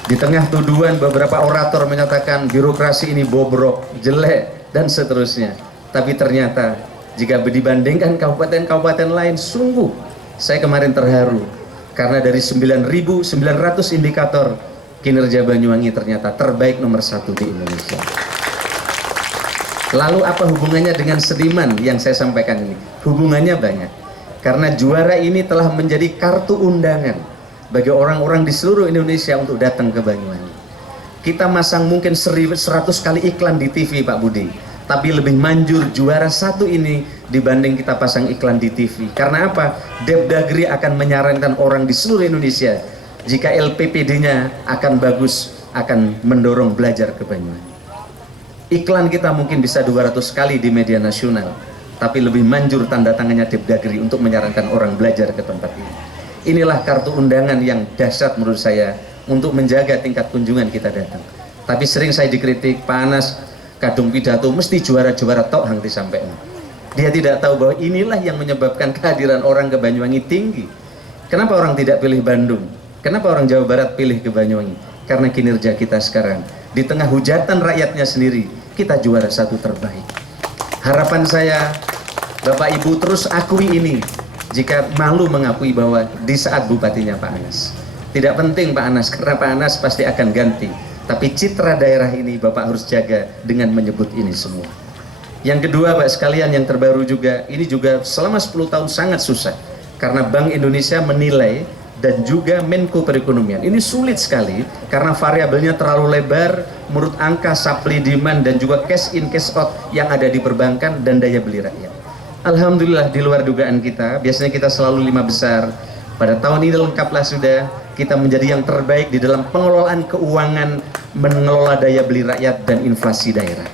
di tengah tuduhan beberapa orator menyatakan birokrasi ini bobrok, jelek, dan seterusnya, tapi ternyata Jika dibandingkan kabupaten-kabupaten lain, sungguh saya kemarin terharu karena dari 9.900 indikator kinerja Banyuwangi ternyata terbaik nomor 1 di Indonesia. Lalu apa hubungannya dengan seniman yang saya sampaikan ini? Hubungannya banyak, karena juara ini telah menjadi kartu undangan bagi orang-orang di seluruh Indonesia untuk datang ke Banyuwangi. Kita masang mungkin 100 kali iklan di TV Pak Budi, tapi lebih manjur juara 1 ini dibanding kita pasang iklan di TV. Karena apa? Depdagri akan menyarankan orang di seluruh Indonesia, jika LPPD-nya akan bagus, akan mendorong belajar ke Banyuwangi. Iklan kita mungkin bisa 200 kali di media nasional, tapi lebih manjur tanda tangannya Depdagri untuk menyarankan orang belajar ke tempat ini. Inilah kartu undangan yang dahsyat menurut saya untuk menjaga tingkat kunjungan kita datang. Tapi sering saya dikritik, Pak Anas kadung pidato mesti juara-juara tok hang disampaikan. Dia tidak tahu bahwa inilah yang menyebabkan kehadiran orang ke Banyuwangi tinggi. Kenapa orang tidak pilih Bandung? Kenapa orang Jawa Barat pilih ke Banyuwangi? Karena kinerja kita sekarang di tengah hujatan rakyatnya sendiri, kita juara 1 terbaik. Harapan saya, Bapak Ibu terus akui ini. Jika malu mengakui bahwa di saat bupatinya Pak Anas, tidak penting Pak Anas, karena Pak Anas pasti akan ganti. Tapi citra daerah ini Bapak harus jaga dengan menyebut ini semua. Yang kedua Pak sekalian, yang terbaru juga, ini juga selama 10 tahun sangat susah. Karena Bank Indonesia menilai dan juga Menko Perekonomian, ini sulit sekali karena variabelnya terlalu lebar menurut angka supply demand dan juga cash in cash out yang ada di perbankan dan daya beli rakyat. Alhamdulillah di luar dugaan kita, biasanya kita selalu 5 besar. Pada tahun ini lengkaplah sudah, kita menjadi yang terbaik di dalam pengelolaan keuangan, mengelola daya beli rakyat dan inflasi daerah.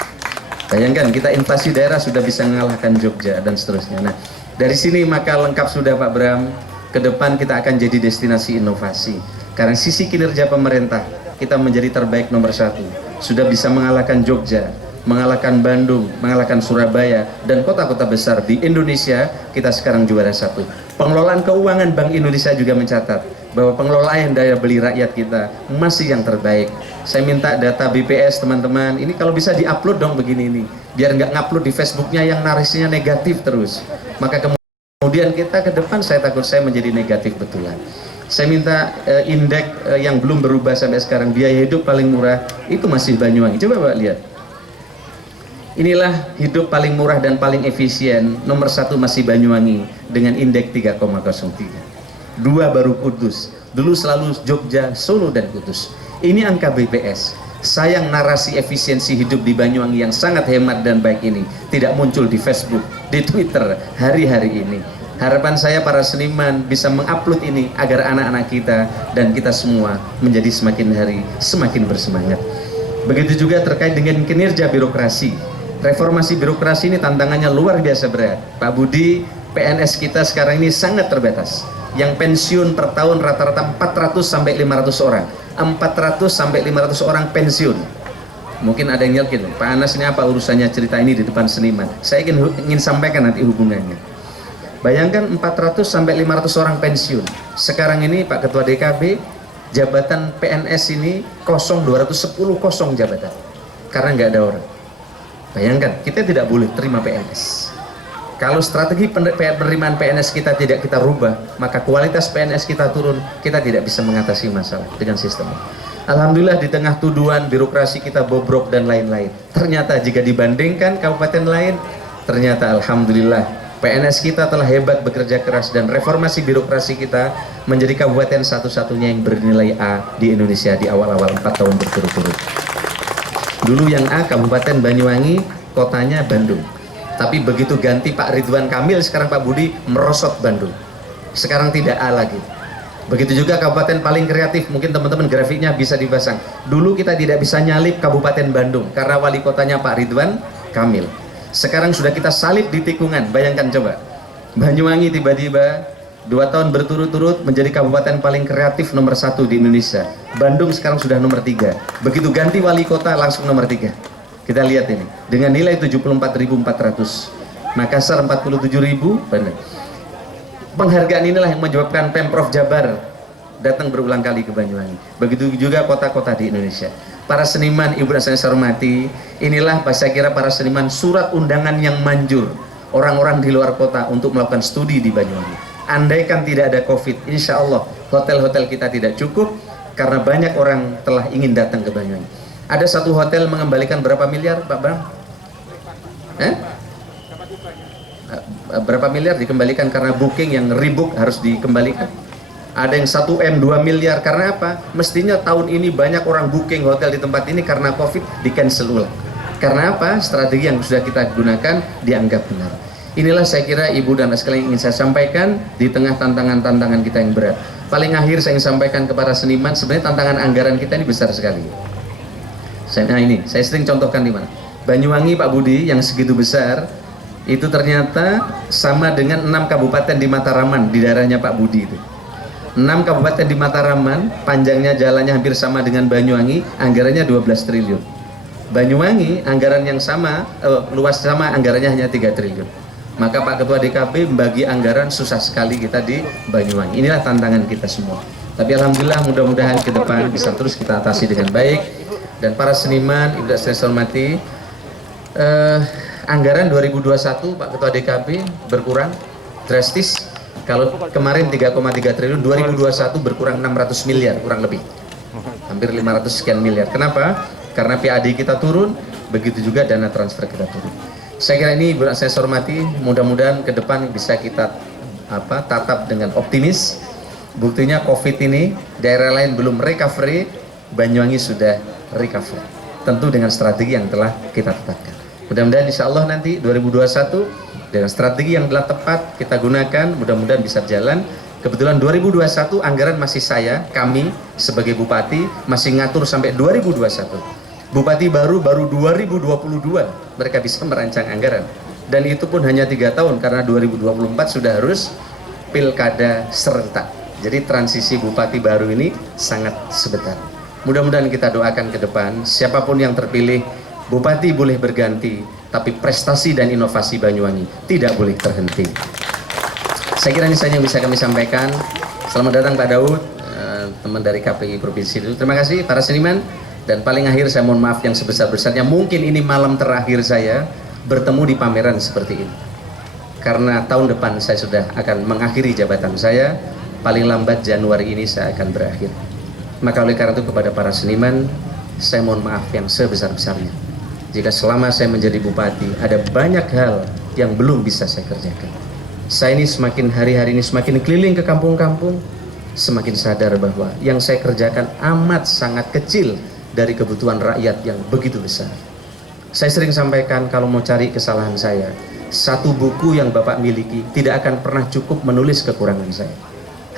Bayangkan kita inflasi daerah sudah bisa mengalahkan Jogja dan seterusnya. Nah, dari sini maka lengkap sudah Pak Bram. Ke depan kita akan jadi destinasi inovasi. Karena sisi kinerja pemerintah kita menjadi terbaik nomor 1. Sudah bisa mengalahkan Jogja, mengalahkan Bandung, mengalahkan Surabaya dan kota-kota besar di Indonesia. Kita sekarang juara 1. Pengelolaan keuangan Bank Indonesia juga mencatat bahwa pengelolaan daya beli rakyat kita masih yang terbaik. Saya minta data BPS teman-teman, ini kalau bisa diupload dong begini ini, biar nggak ngupload di Facebooknya yang narisnya negatif terus. Maka kemudian kita ke depan saya takut saya menjadi negatif betulan. Saya minta indeks yang belum berubah sampai sekarang, biaya hidup paling murah itu masih Banyuwangi. Coba Pak lihat. Inilah hidup paling murah dan paling efisien, nomor 1 masih Banyuwangi dengan indeks 3,03. 2 baru Kudus. Dulu selalu Jogja, Solo dan Kudus. Ini angka BPS. Sayang narasi efisiensi hidup di Banyuwangi yang sangat hemat dan baik ini tidak muncul di Facebook, di Twitter hari-hari ini. Harapan saya para seniman bisa mengupload ini agar anak-anak kita dan kita semua menjadi semakin hari semakin bersemangat. Begitu juga terkait dengan kinerja birokrasi. Reformasi birokrasi ini tantangannya luar biasa berat. Pak Budi, PNS kita sekarang ini sangat terbatas. Yang pensiun per tahun rata-rata 400 sampai 500 orang. 400 sampai 500 orang pensiun. Mungkin ada yang nyelkin, Pak Anas ini apa urusannya cerita ini di depan seniman? Saya ingin sampaikan nanti hubungannya. Bayangkan 400 sampai 500 orang pensiun. Sekarang ini Pak Ketua DKB, jabatan PNS ini kosong, 210 kosong jabatan. Karena nggak ada orang. Bayangkan, kita tidak boleh terima PNS. Kalau strategi penerimaan PNS kita tidak kita rubah, maka kualitas PNS kita turun, kita tidak bisa mengatasi masalah dengan sistem. Alhamdulillah di tengah tuduhan birokrasi kita bobrok dan lain-lain. Ternyata jika dibandingkan kabupaten lain, ternyata alhamdulillah PNS kita telah hebat bekerja keras dan reformasi birokrasi kita menjadi kabupaten satu-satunya yang bernilai A di Indonesia di awal-awal 4 tahun berturut-turut. Dulu yang A Kabupaten Banyuwangi, kotanya Bandung. Tapi begitu ganti Pak Ridwan Kamil, sekarang Pak Budi merosot Bandung. Sekarang tidak A lagi. Begitu juga kabupaten paling kreatif, mungkin teman-teman grafiknya bisa dipasang. Dulu kita tidak bisa nyalip Kabupaten Bandung karena wali kotanya Pak Ridwan Kamil. Sekarang sudah kita salib di tikungan, bayangkan coba. Banyuwangi tiba-tiba 2 tahun berturut-turut menjadi kabupaten paling kreatif nomor 1 di Indonesia. Bandung sekarang sudah nomor 3. Begitu ganti wali kota langsung nomor 3. Kita lihat ini, dengan nilai 74.400. Makassar 47.000, benar. Penghargaan inilah yang menyebabkan Pemprov Jabar datang berulang kali ke Banyuwangi. Begitu juga kota-kota di Indonesia. Para seniman, ibu dan saya hormati, inilah saya kira para seniman surat undangan yang manjur orang-orang di luar kota untuk melakukan studi di Banyuwangi. Andaikan tidak ada COVID, insya Allah hotel-hotel kita tidak cukup karena banyak orang telah ingin datang ke Banyuwangi. Ada satu hotel mengembalikan berapa miliar, Pak Bram? Berapa miliar dikembalikan karena booking yang rebook harus dikembalikan. Ada yang 1M 2 miliar karena apa? Mestinya tahun ini banyak orang booking hotel di tempat ini karena COVID di cancel ulang. Karena apa? Strategi yang sudah kita gunakan dianggap benar. Inilah saya kira ibu dan sekalian yang ingin saya sampaikan di tengah tantangan-tantangan kita yang berat. Paling akhir saya ingin sampaikan kepada seniman, sebenarnya tantangan anggaran kita ini besar sekali. Nah ini, saya sering contohkan di mana? Banyuwangi Pak Budi yang segitu besar, itu ternyata sama dengan 6 kabupaten di Mataraman di daerahnya Pak Budi itu. 6 kabupaten di Mataraman, panjangnya jalannya hampir sama dengan Banyuwangi, anggarannya 12 triliun. Banyuwangi, anggaran yang sama, luas sama, anggarannya hanya 3 triliun. Maka Pak Ketua DKP membagi anggaran susah sekali kita di Banyuwangi. Inilah tantangan kita semua. Tapi Alhamdulillah mudah-mudahan ke depan bisa terus kita atasi dengan baik. Dan para seniman, Ibu dan saya hormati, anggaran 2021 Pak Ketua DKP berkurang drastis. Kalau kemarin 3,3 triliun, 2021 berkurang 600 miliar, kurang lebih. Hampir 500 sekian miliar. Kenapa? Karena PAD kita turun, begitu juga dana transfer kita turun. Saya kira ini saya hormati, mudah-mudahan ke depan bisa kita tatap dengan optimis. Buktinya COVID ini, daerah lain belum recovery, Banyuwangi sudah recovery. Tentu dengan strategi yang telah kita tetapkan. Mudah-mudahan insya Allah nanti 2021, dengan strategi yang telah tepat kita gunakan, mudah-mudahan bisa jalan. Kebetulan 2021 anggaran masih kami sebagai bupati masih ngatur sampai 2021. Bupati baru 2022 mereka bisa merancang anggaran. Dan itu pun hanya 3 tahun karena 2024 sudah harus pilkada serentak. Jadi transisi bupati baru ini sangat sebentar. Mudah-mudahan kita doakan ke depan, siapapun yang terpilih, bupati boleh berganti, tapi prestasi dan inovasi Banyuwangi tidak boleh terhenti. Saya kira ini saja yang bisa kami sampaikan. Selamat datang Pak Daud, teman dari KPI Provinsi. Terima kasih para seniman. Dan paling akhir saya mohon maaf yang sebesar-besarnya. Mungkin ini malam terakhir saya bertemu di pameran seperti ini. Karena tahun depan saya sudah akan mengakhiri jabatan saya. Paling lambat Januari ini saya akan berakhir. Maka oleh karena itu kepada para seniman, saya mohon maaf yang sebesar-besarnya. Jika selama saya menjadi bupati ada banyak hal yang belum bisa saya kerjakan. Saya ini semakin hari-hari ini semakin keliling ke kampung-kampung, semakin sadar bahwa yang saya kerjakan amat sangat kecil dari kebutuhan rakyat yang begitu besar. Saya sering sampaikan kalau mau cari kesalahan saya, satu buku yang Bapak miliki tidak akan pernah cukup menulis kekurangan saya.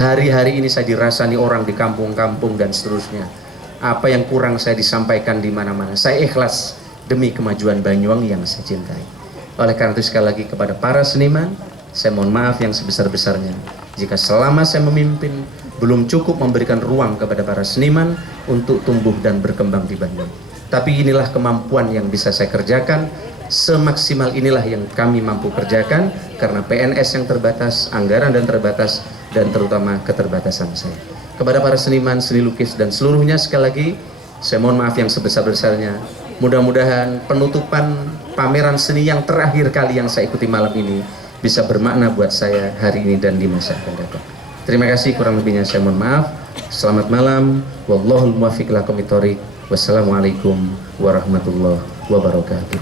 Hari-hari ini saya dirasani orang di kampung-kampung dan seterusnya. Apa yang kurang saya disampaikan di mana-mana. Saya ikhlas demi kemajuan Banyuwangi yang saya cintai. Oleh karena itu sekali lagi kepada para seniman, saya mohon maaf yang sebesar-besarnya jika selama saya memimpin belum cukup memberikan ruang kepada para seniman untuk tumbuh dan berkembang di Banyuwangi. Tapi inilah kemampuan yang bisa saya kerjakan, semaksimal inilah yang kami mampu kerjakan karena PNS yang terbatas, anggaran dan terbatas, dan terutama keterbatasan saya. Kepada para seniman, seni lukis dan seluruhnya sekali lagi saya mohon maaf yang sebesar-besarnya. Mudah-mudahan penutupan pameran seni yang terakhir kali yang saya ikuti malam ini bisa bermakna buat saya hari ini dan di masa akan datang. Terima kasih, kurang lebihnya saya mohon maaf. Selamat malam. Wallahul muwaffiq ila aqwamit thoriq. Wassalamualaikum warahmatullahi wabarakatuh.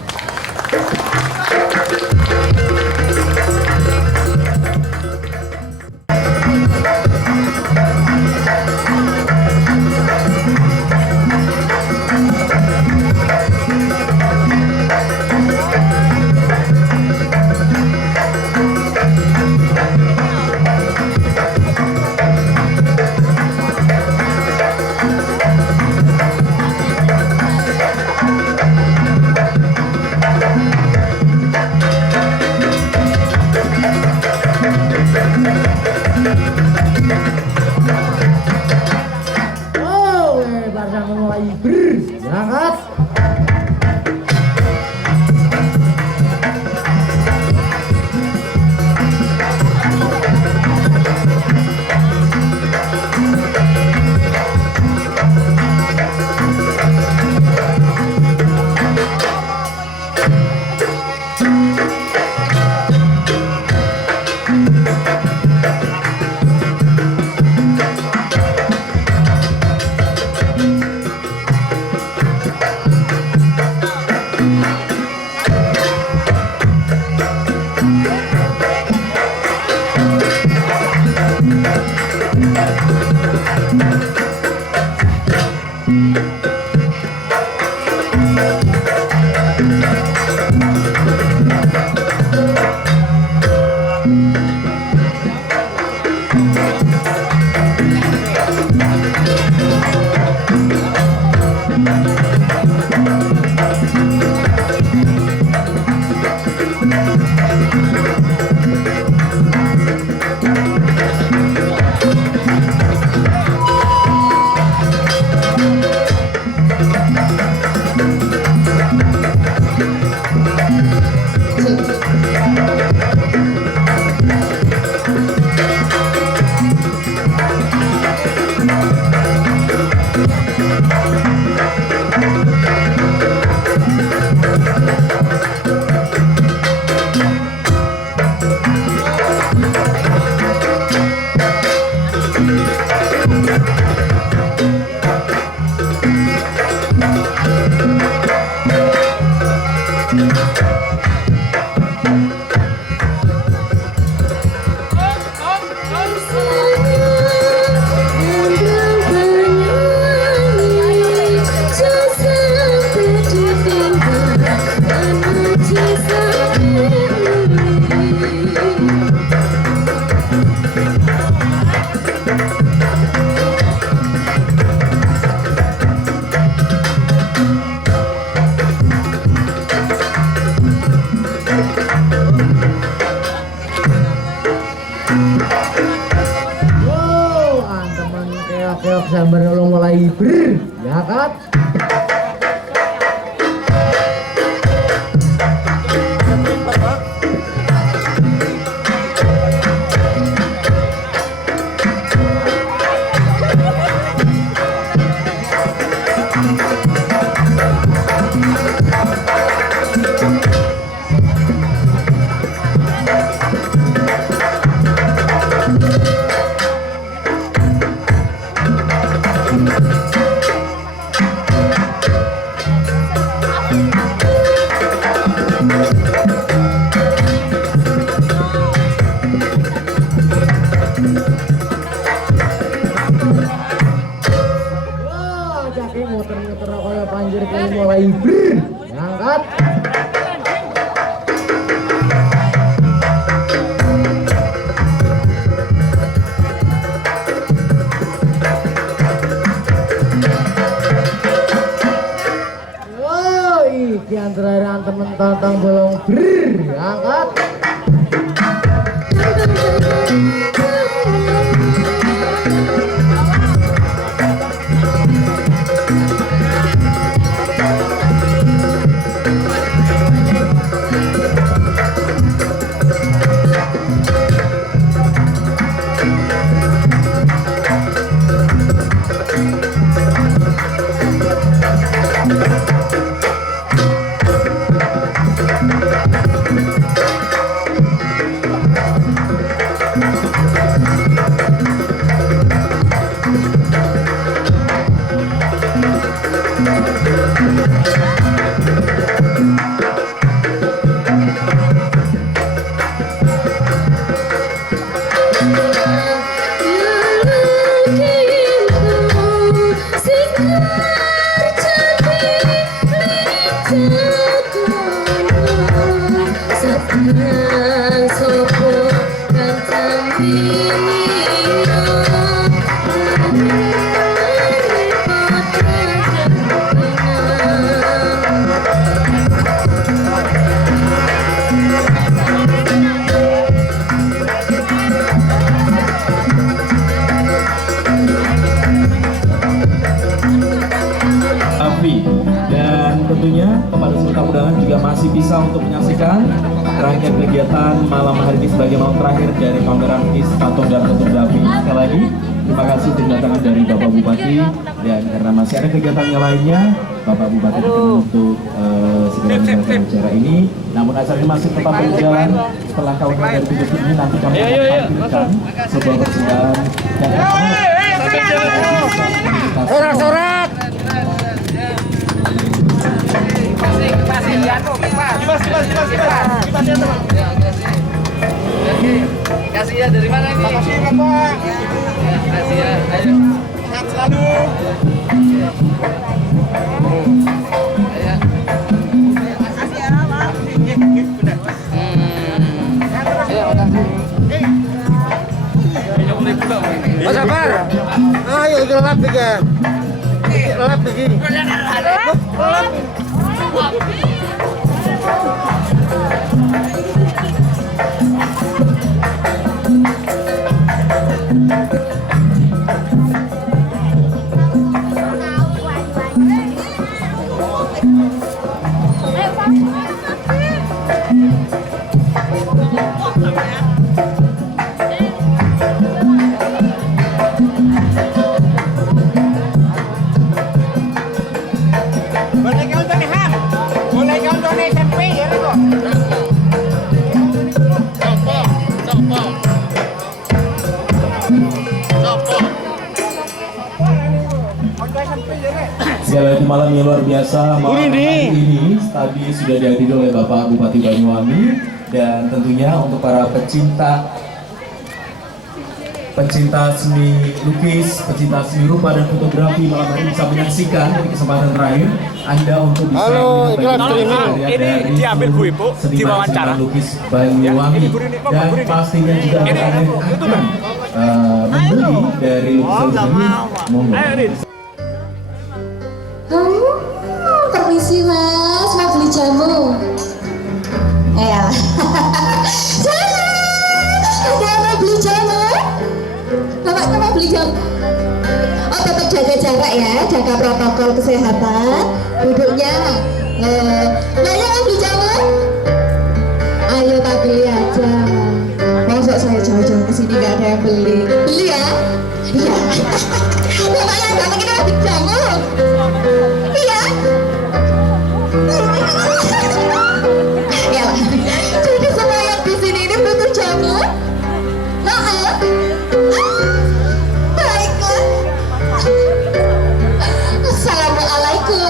koyok sambar lo mulai ya kan? Muter-muter koyok panjir kayak mulai angkat. Iki antara temen tantang bolong angkat. Dan tentunya kepada peserta undangan juga masih bisa untuk menyaksikan rangkaian kegiatan malam hari ini sebagai malam terakhir dari pameran Is Patung dan Fotografi. Sekali lagi terima kasih untuk kedatangan dari Bapak Bupati, dan karena masih ada kegiatannya lainnya, Bapak Bupati untuk segera menjalankan acara ini. Namun acara ini masih tetap berjalan. Setelah kawasan dari tutup ini nanti kami akan tampilkan sebuah persembahan dan sorak-sorak. Kasih ya, dari mana ini? Makasih Bapak. Kasih ya, ayo. Sehat selalu. Mas Sabar. Ayo gelap tiga. Gelap begini. Gelap. Sekali lagi malam yang luar biasa, malam hari ini tadi sudah dihadiri oleh Bapak Bupati Banyuwangi, dan tentunya untuk para pecinta seni lukis, pecinta seni rupa dan fotografi malam hari bisa menyaksikan di kesempatan terakhir Anda untuk bisa ini diambil Bu Ibu diwawancara lukis Banyuwangi, dan pastinya juga ada yang akan membeli dari lukisan ini. Permisi Mas, mau beli jamu? Jangan, ada mau beli jamu? Bapak mau beli jamu? Oh, jaga jarak ya, jaga protokol kesehatan. Duduknya. Banyak yang beli jamu? Ayo tak beli aja. Masa saya jauh-jauh kesini gak ada yang beli? Beli ya? Iya. Bapaknya datang kita beli jamu. Iya. Ya, jadi semua yang di sini ini butuh jamu. Baiklah. Assalamualaikum.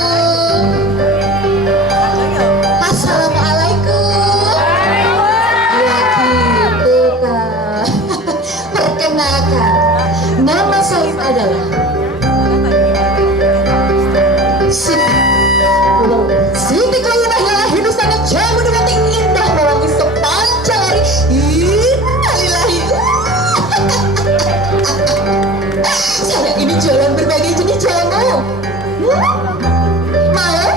Assalamualaikum. Ya gitu kan. Perkenalkan, nama saya adalah Siti Kayunah yang Hindustan jamu dengan indah mewangi sepanjang hari. Innalillahi. Saya ini jualan berbagai jenis jamu. Mau?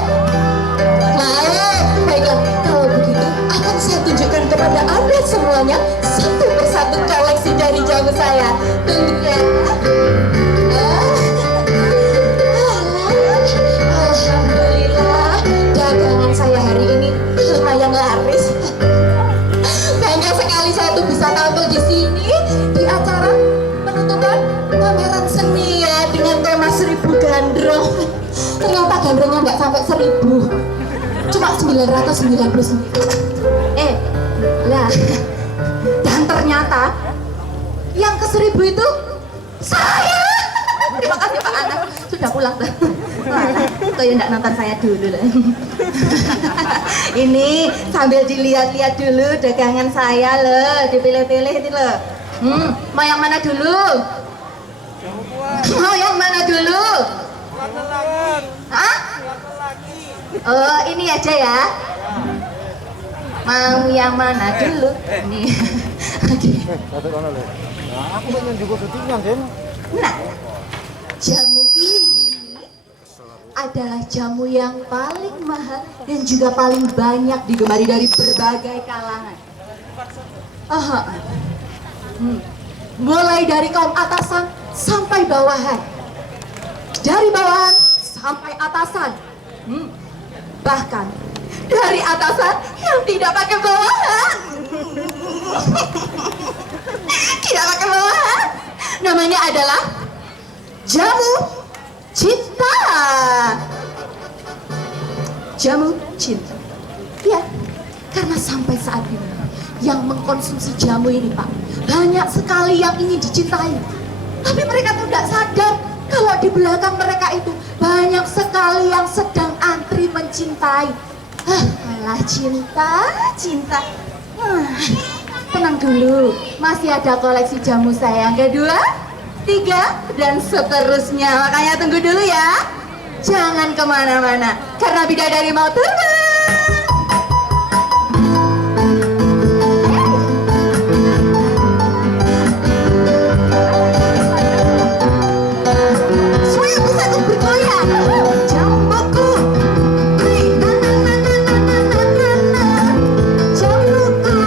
Baiklah, kalau begitu akan saya tunjukkan kepada Anda semuanya satu persatu koleksi dari jamu saya. Tunggu ya. Alhamdulillah, dagangan saya hari ini lumayan laris. Bangga sekali saya tuh bisa tampil di sini di acara penutupan pameran seni ya dengan tema 1000 gandrung. Ternyata gandrungnya nggak sampai 1000, cuma 999. Lah, dan ternyata yang ke 1000 itu saya. Terima kasih Pak Anas, sudah pulang dah. Kayak nggak nonton saya dulu lah. Ini sambil dilihat-lihat dulu dagangan saya loh, dipilih-pilih itu loh. Mau yang mana dulu? Mau yang mana dulu? Hah? Oh, ini aja ya. Mau yang mana dulu? Ini. Nah, jamu ini adalah jamu yang paling mahal dan juga paling banyak digemari dari berbagai kalangan. Mulai dari kaum atasan sampai bawahan, dari bawahan sampai atasan, bahkan dari atasan yang tidak pakai bawahan. Tidak pakai bawahan. Namanya adalah jamu cinta. Jamu cinta. Ya, karena sampai saat ini yang mengkonsumsi jamu ini Pak, banyak sekali yang ingin dicintai. Tapi mereka tuh tidak sadar kalau di belakang mereka itu banyak sekali yang sedang antri mencintai. Alah cinta, cinta. Tenang dulu, masih ada koleksi jamu saya yang kedua, 3, dan seterusnya. Makanya tunggu dulu ya. Jangan kemana-mana, karena bidadari mau terbang. Semuanya bisa tuh bergoyang. Jamuku. Jamuku.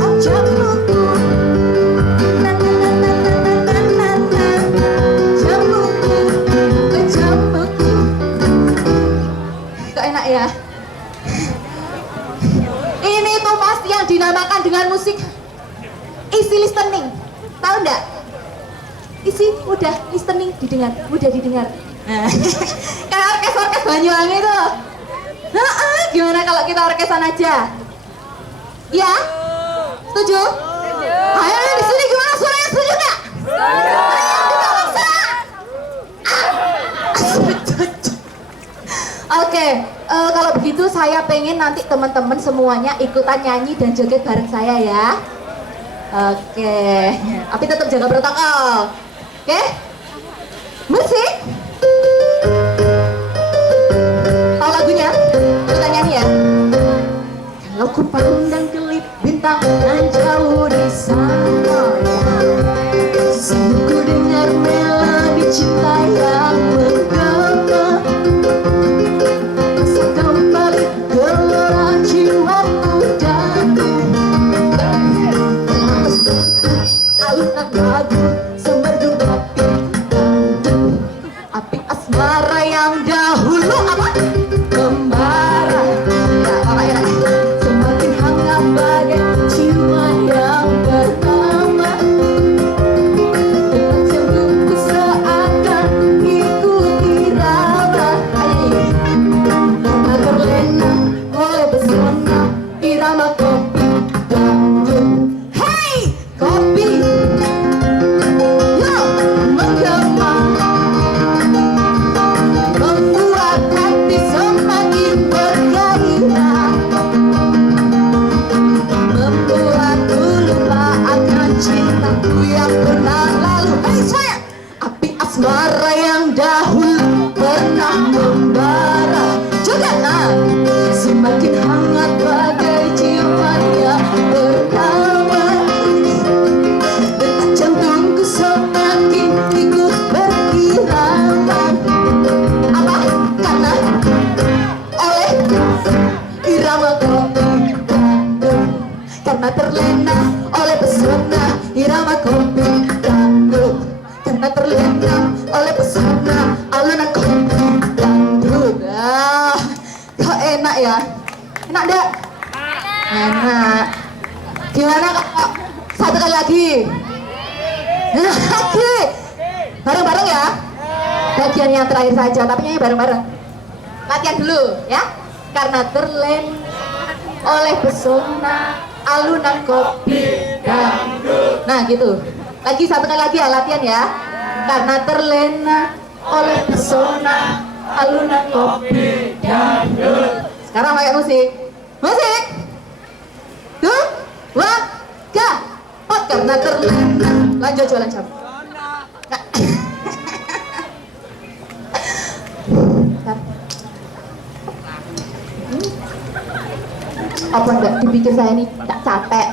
Oh jamuku. Jamuku. Kok enak ya? Ini tuh pasti yang dinamakan dengan musik easy listening. Tahu enggak? Isi mudah listening, didengar, mudah didengar. Kayak orkes Banyuwangi itu. Gimana kalau kita orkesan aja? Ya? Setuju? Ayo di sini gimana suaranya, setuju enggak? Oke, kalau begitu saya pengen nanti teman-teman semuanya ikutan nyanyi dan joget bareng saya ya. Oke, tapi tetap jaga protokol. Oke? Musik. Tahu lagunya? Ikutan nyanyi ya. Kalau ku pandang kelip bintang nan jauh di sana, sungguh dengar melodi cinta yang menggema. Masa kembali gelora jiwaku dan alunan lagu semerdu tapi waktu yang pernah lalu. Hei saya, api asmara yang dahulu pernah membara juga semakin hangat bagai ciumannya pertama. Detak jantungku semakin ikut berirama. Apa? Karena oleh irama kopi dangdut, karena terlena oleh pesona irama kopi dangdut, karena terlena oleh pesona alunan kopi dangdut. Kok enak ya? Enak enggak? Enak. Gimana kok? Satu kali lagi. Lagi. Bareng-bareng ya. Bagian yang terakhir saja, tapi nyanyi bareng-bareng. Latihan dulu ya. Karena terlena oleh pesona alunan kopi dangdut. Nah gitu. Lagi satu kali lagi ya, latihan ya. Karena terlena oleh pesona alunan kopi dangdut. Sekarang pakai musik. Musik. 2, 3, 4. Karena terlena. Lanjut jualan jamu. Apa enggak dipikir saya ini tak capek?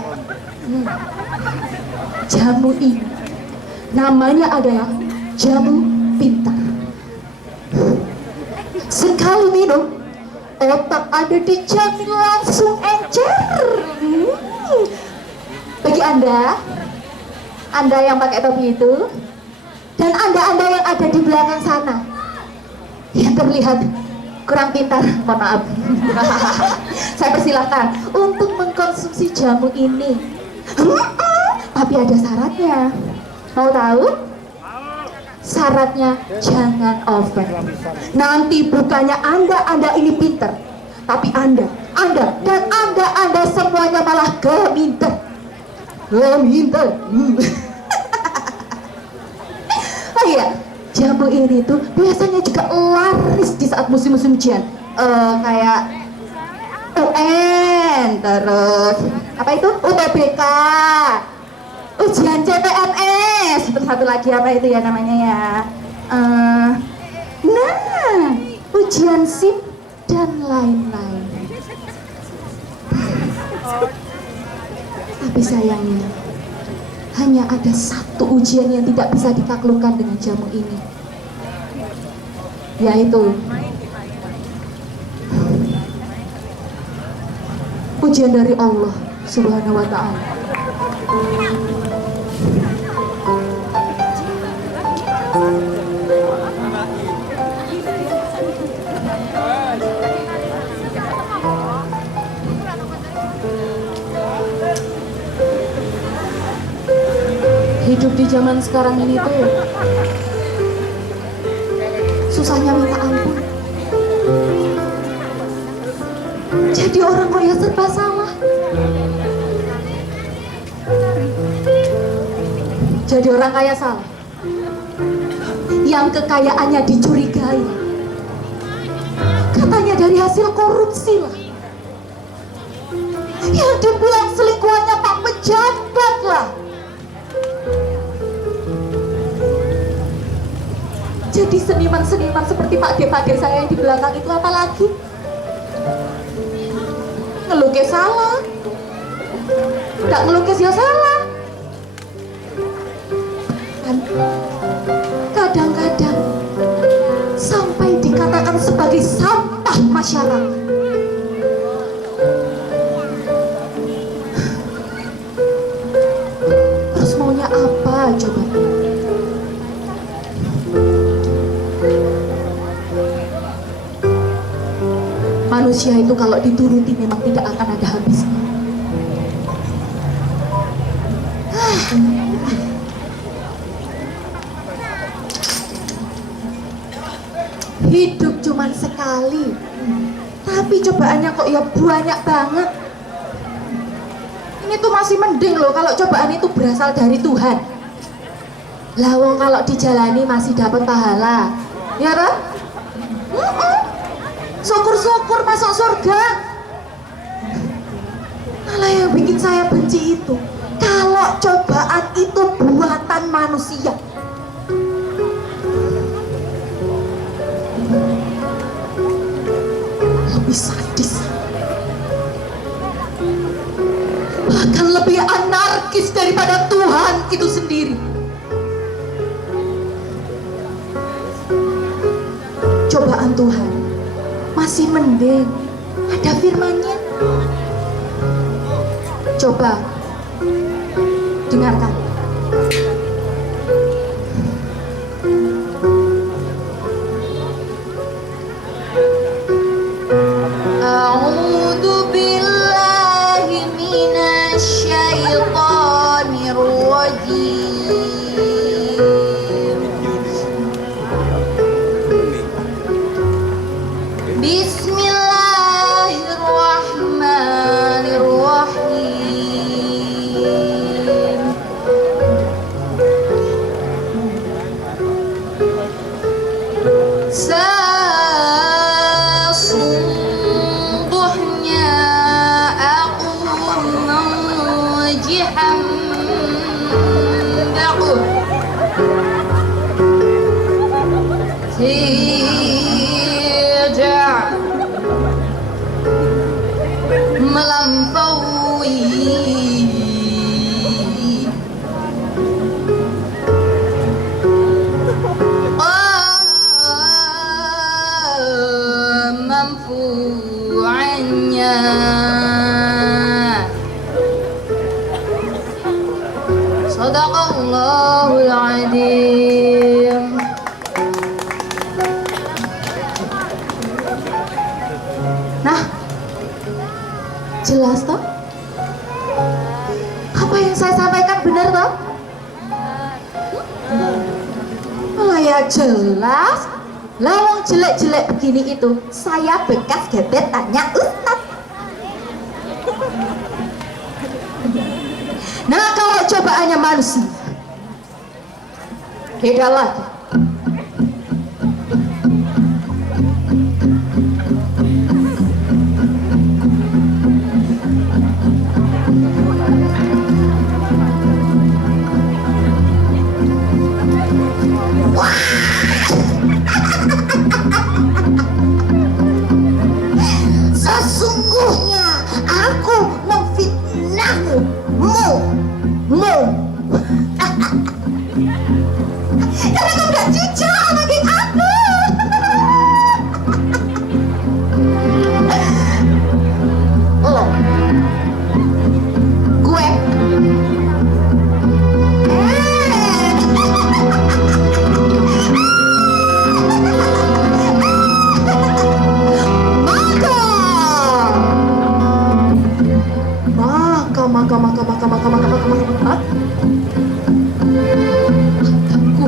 Jamu ini namanya adalah jamu pintar. Sekali minum, otak ada dijamin langsung encer. Bagi anda yang pakai topi itu, dan anda yang ada di belakang sana, yang terlihat kurang pintar, mohon maaf. Saya persilahkan untuk mengkonsumsi jamu ini. Tapi ada syaratnya. Mau tahu? Syaratnya jangan over. Nanti bukannya anda ini pintar, tapi anda semuanya malah geminter. Oh iya, jamu ini tuh biasanya juga laris di saat musim-musim ujian. Kayak UN, terus apa itu? UTBK, ujian CPNS, terus satu lagi apa itu ya namanya ya? Ujian SIM dan lain-lain. Tapi sayangnya hanya ada satu ujian yang tidak bisa ditaklukkan dengan jamu ini, yaitu ujian dari Allah Subhanahu wa Ta'ala. Hidup di zaman sekarang ini tuh susahnya minta ampun. Jadi orang kok ya serba salah. Jadi orang kaya salah, yang kekayaannya dicurigai, katanya dari hasil korupsi lah, yang dibilang selingkuhannya Pak Pejabat lah. Jadi seniman-seniman seperti Pak De saya yang di belakang itu apalagi ngelukis salah, nggak ngelukis ya salah. Dan kadang-kadang sampai dikatakan sebagai sampah masyarakat. Terus maunya apa coba? Manusia itu kalau dituruti memang tidak akan ada habisnya. Hidup cuman sekali, tapi cobaannya kok ya banyak banget. Ini tuh masih mending loh kalau cobaan itu berasal dari Tuhan. Lawang kalau dijalani masih dapat pahala, ya kan? Syukur-syukur masuk surga. Malah yang bikin saya benci itu kalau cobaan itu manusia. Lebih sadis, bahkan lebih anarkis daripada Tuhan itu sendiri. Cobaan Tuhan masih mending ada firman-Nya. Coba dengarkan. A'udzu billahi minasy syaithanir rajim. Bismillahirrahmanirrahim. Sesungguhnya aku memuji hamdaku tidak melampaui mampuannya. Shadaqallahul adzim. Nah, jelas toh? Apa yang saya sampaikan benar toh? Oh ya jelas. Lawang jelek-jelek begini itu saya bekas gebetannya Ustaz. Nah kalau cobaannya manusia beda lagi. Sesungguhnya aku memfitnahmu, karena kamu gak jujur sama geng aku. Lo, gue, maka aku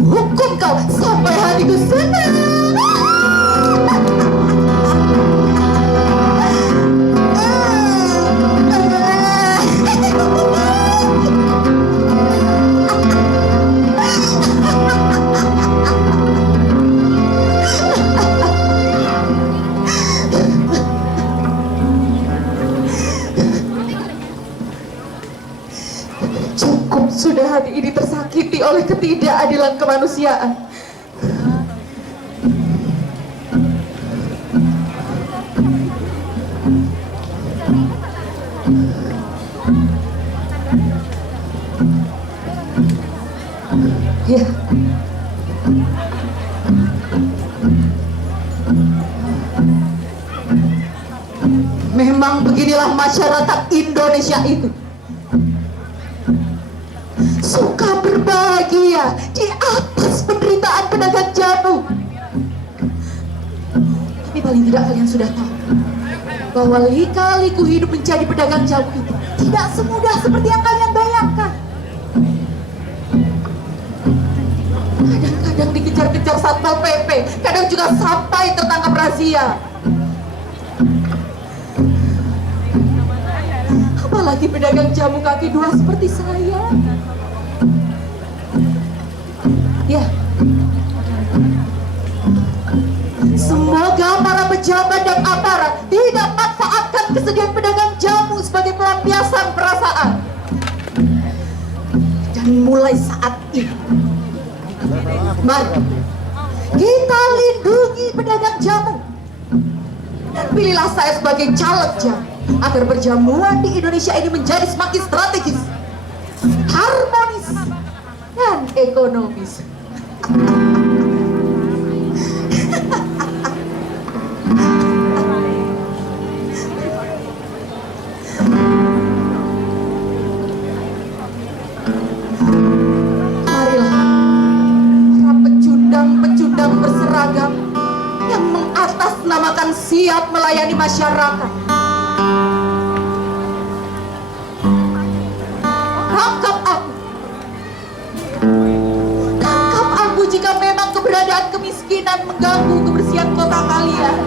hukum kau sampai hatiku senang. Cukup sudah hati ini tersakiti oleh ketidakadilan kemanusiaan. Ya. Memang beginilah masyarakat Indonesia itu. Suka berbahagia di atas penderitaan pedagang jamu. Tapi paling tidak kalian sudah tahu bahwa lika-liku hidup menjadi pedagang jamu itu tidak semudah seperti yang kalian bayangkan. Kadang-kadang dikejar-kejar Satpol PP, kadang juga sampai tertangkap razia. Apalagi pedagang jamu kaki dua seperti saya. Ya, semoga para pejabat dan aparat tidak manfaatkan kesedihan pedagang jamu sebagai pelampiasan perasaan. Dan mulai saat ini, mari kita lindungi pedagang jamu. Dan pilihlah saya sebagai caleg jamu, agar perjamuan di Indonesia ini menjadi semakin strategis, harmonis, dan ekonomis. Berseragam yang mengatasnamakan siap melayani masyarakat. Tangkap aku. Tangkap aku jika memang keberadaan kemiskinan mengganggu kebersihan kota kalian.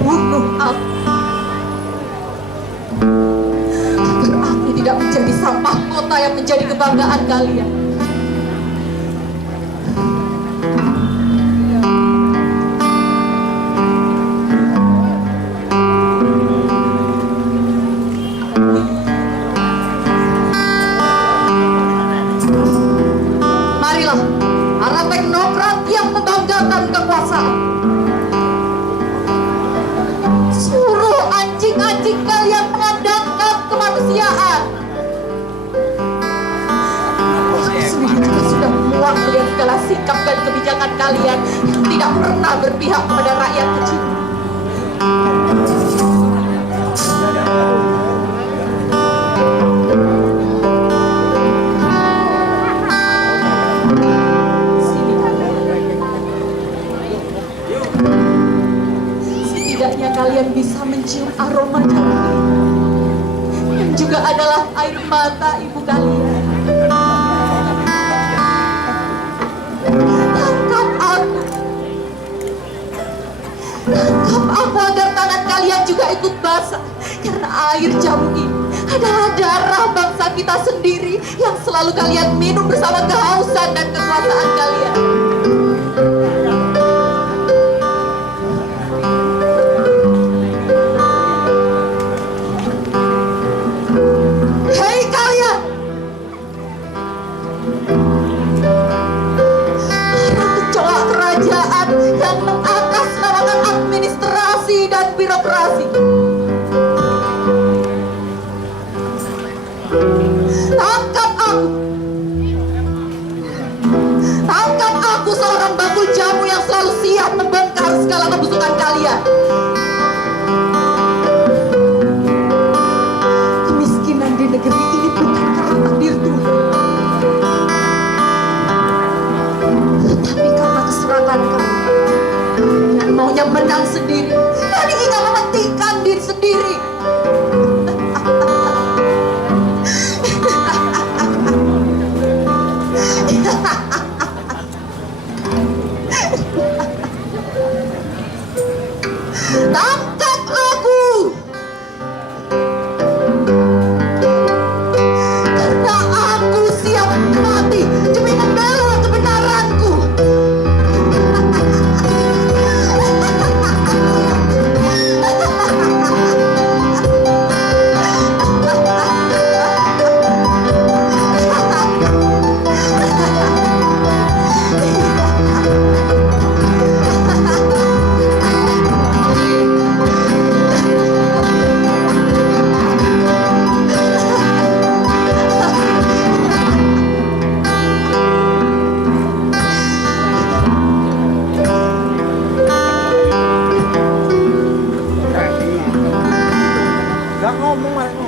Bunuh aku. Tidak menjadi sampah kota yang menjadi kebanggaan kalian. Marilah para teknokrat yang membanggakan kekuasaan, suruh anjing-anjing kalian mengandalkan kemanusiaan. Sudah muak melihat segala sikap dan kebijakan kalian yang tidak pernah berpihak kepada rakyat kecil. Setidaknya kalian bisa mencium aroma jamu yang juga adalah air mata ibu kalian. Tangkap aku agar tangan kalian juga ikut basah, karena air jamu ini adalah darah bangsa kita sendiri yang selalu kalian minum bersama kehausan dan kekuasaan kalian. Hei kalian, para kecoa kerajaan yang mengatasnamakan administrasi dan birokrasi. Tangkap aku. Tangkap aku, seorang bakul jamu yang selalu siap membongkar segala kebusukan kalian. Kemiskinan di negeri ini bukan karena takdir Tuhan, tetapi karena keserangan kalian yang maunya menang sendiri dan ingin mementingkan diri sendiri. Tangkap aku, karena aku siap mati demi membela kebenaranku. Gak ngomong.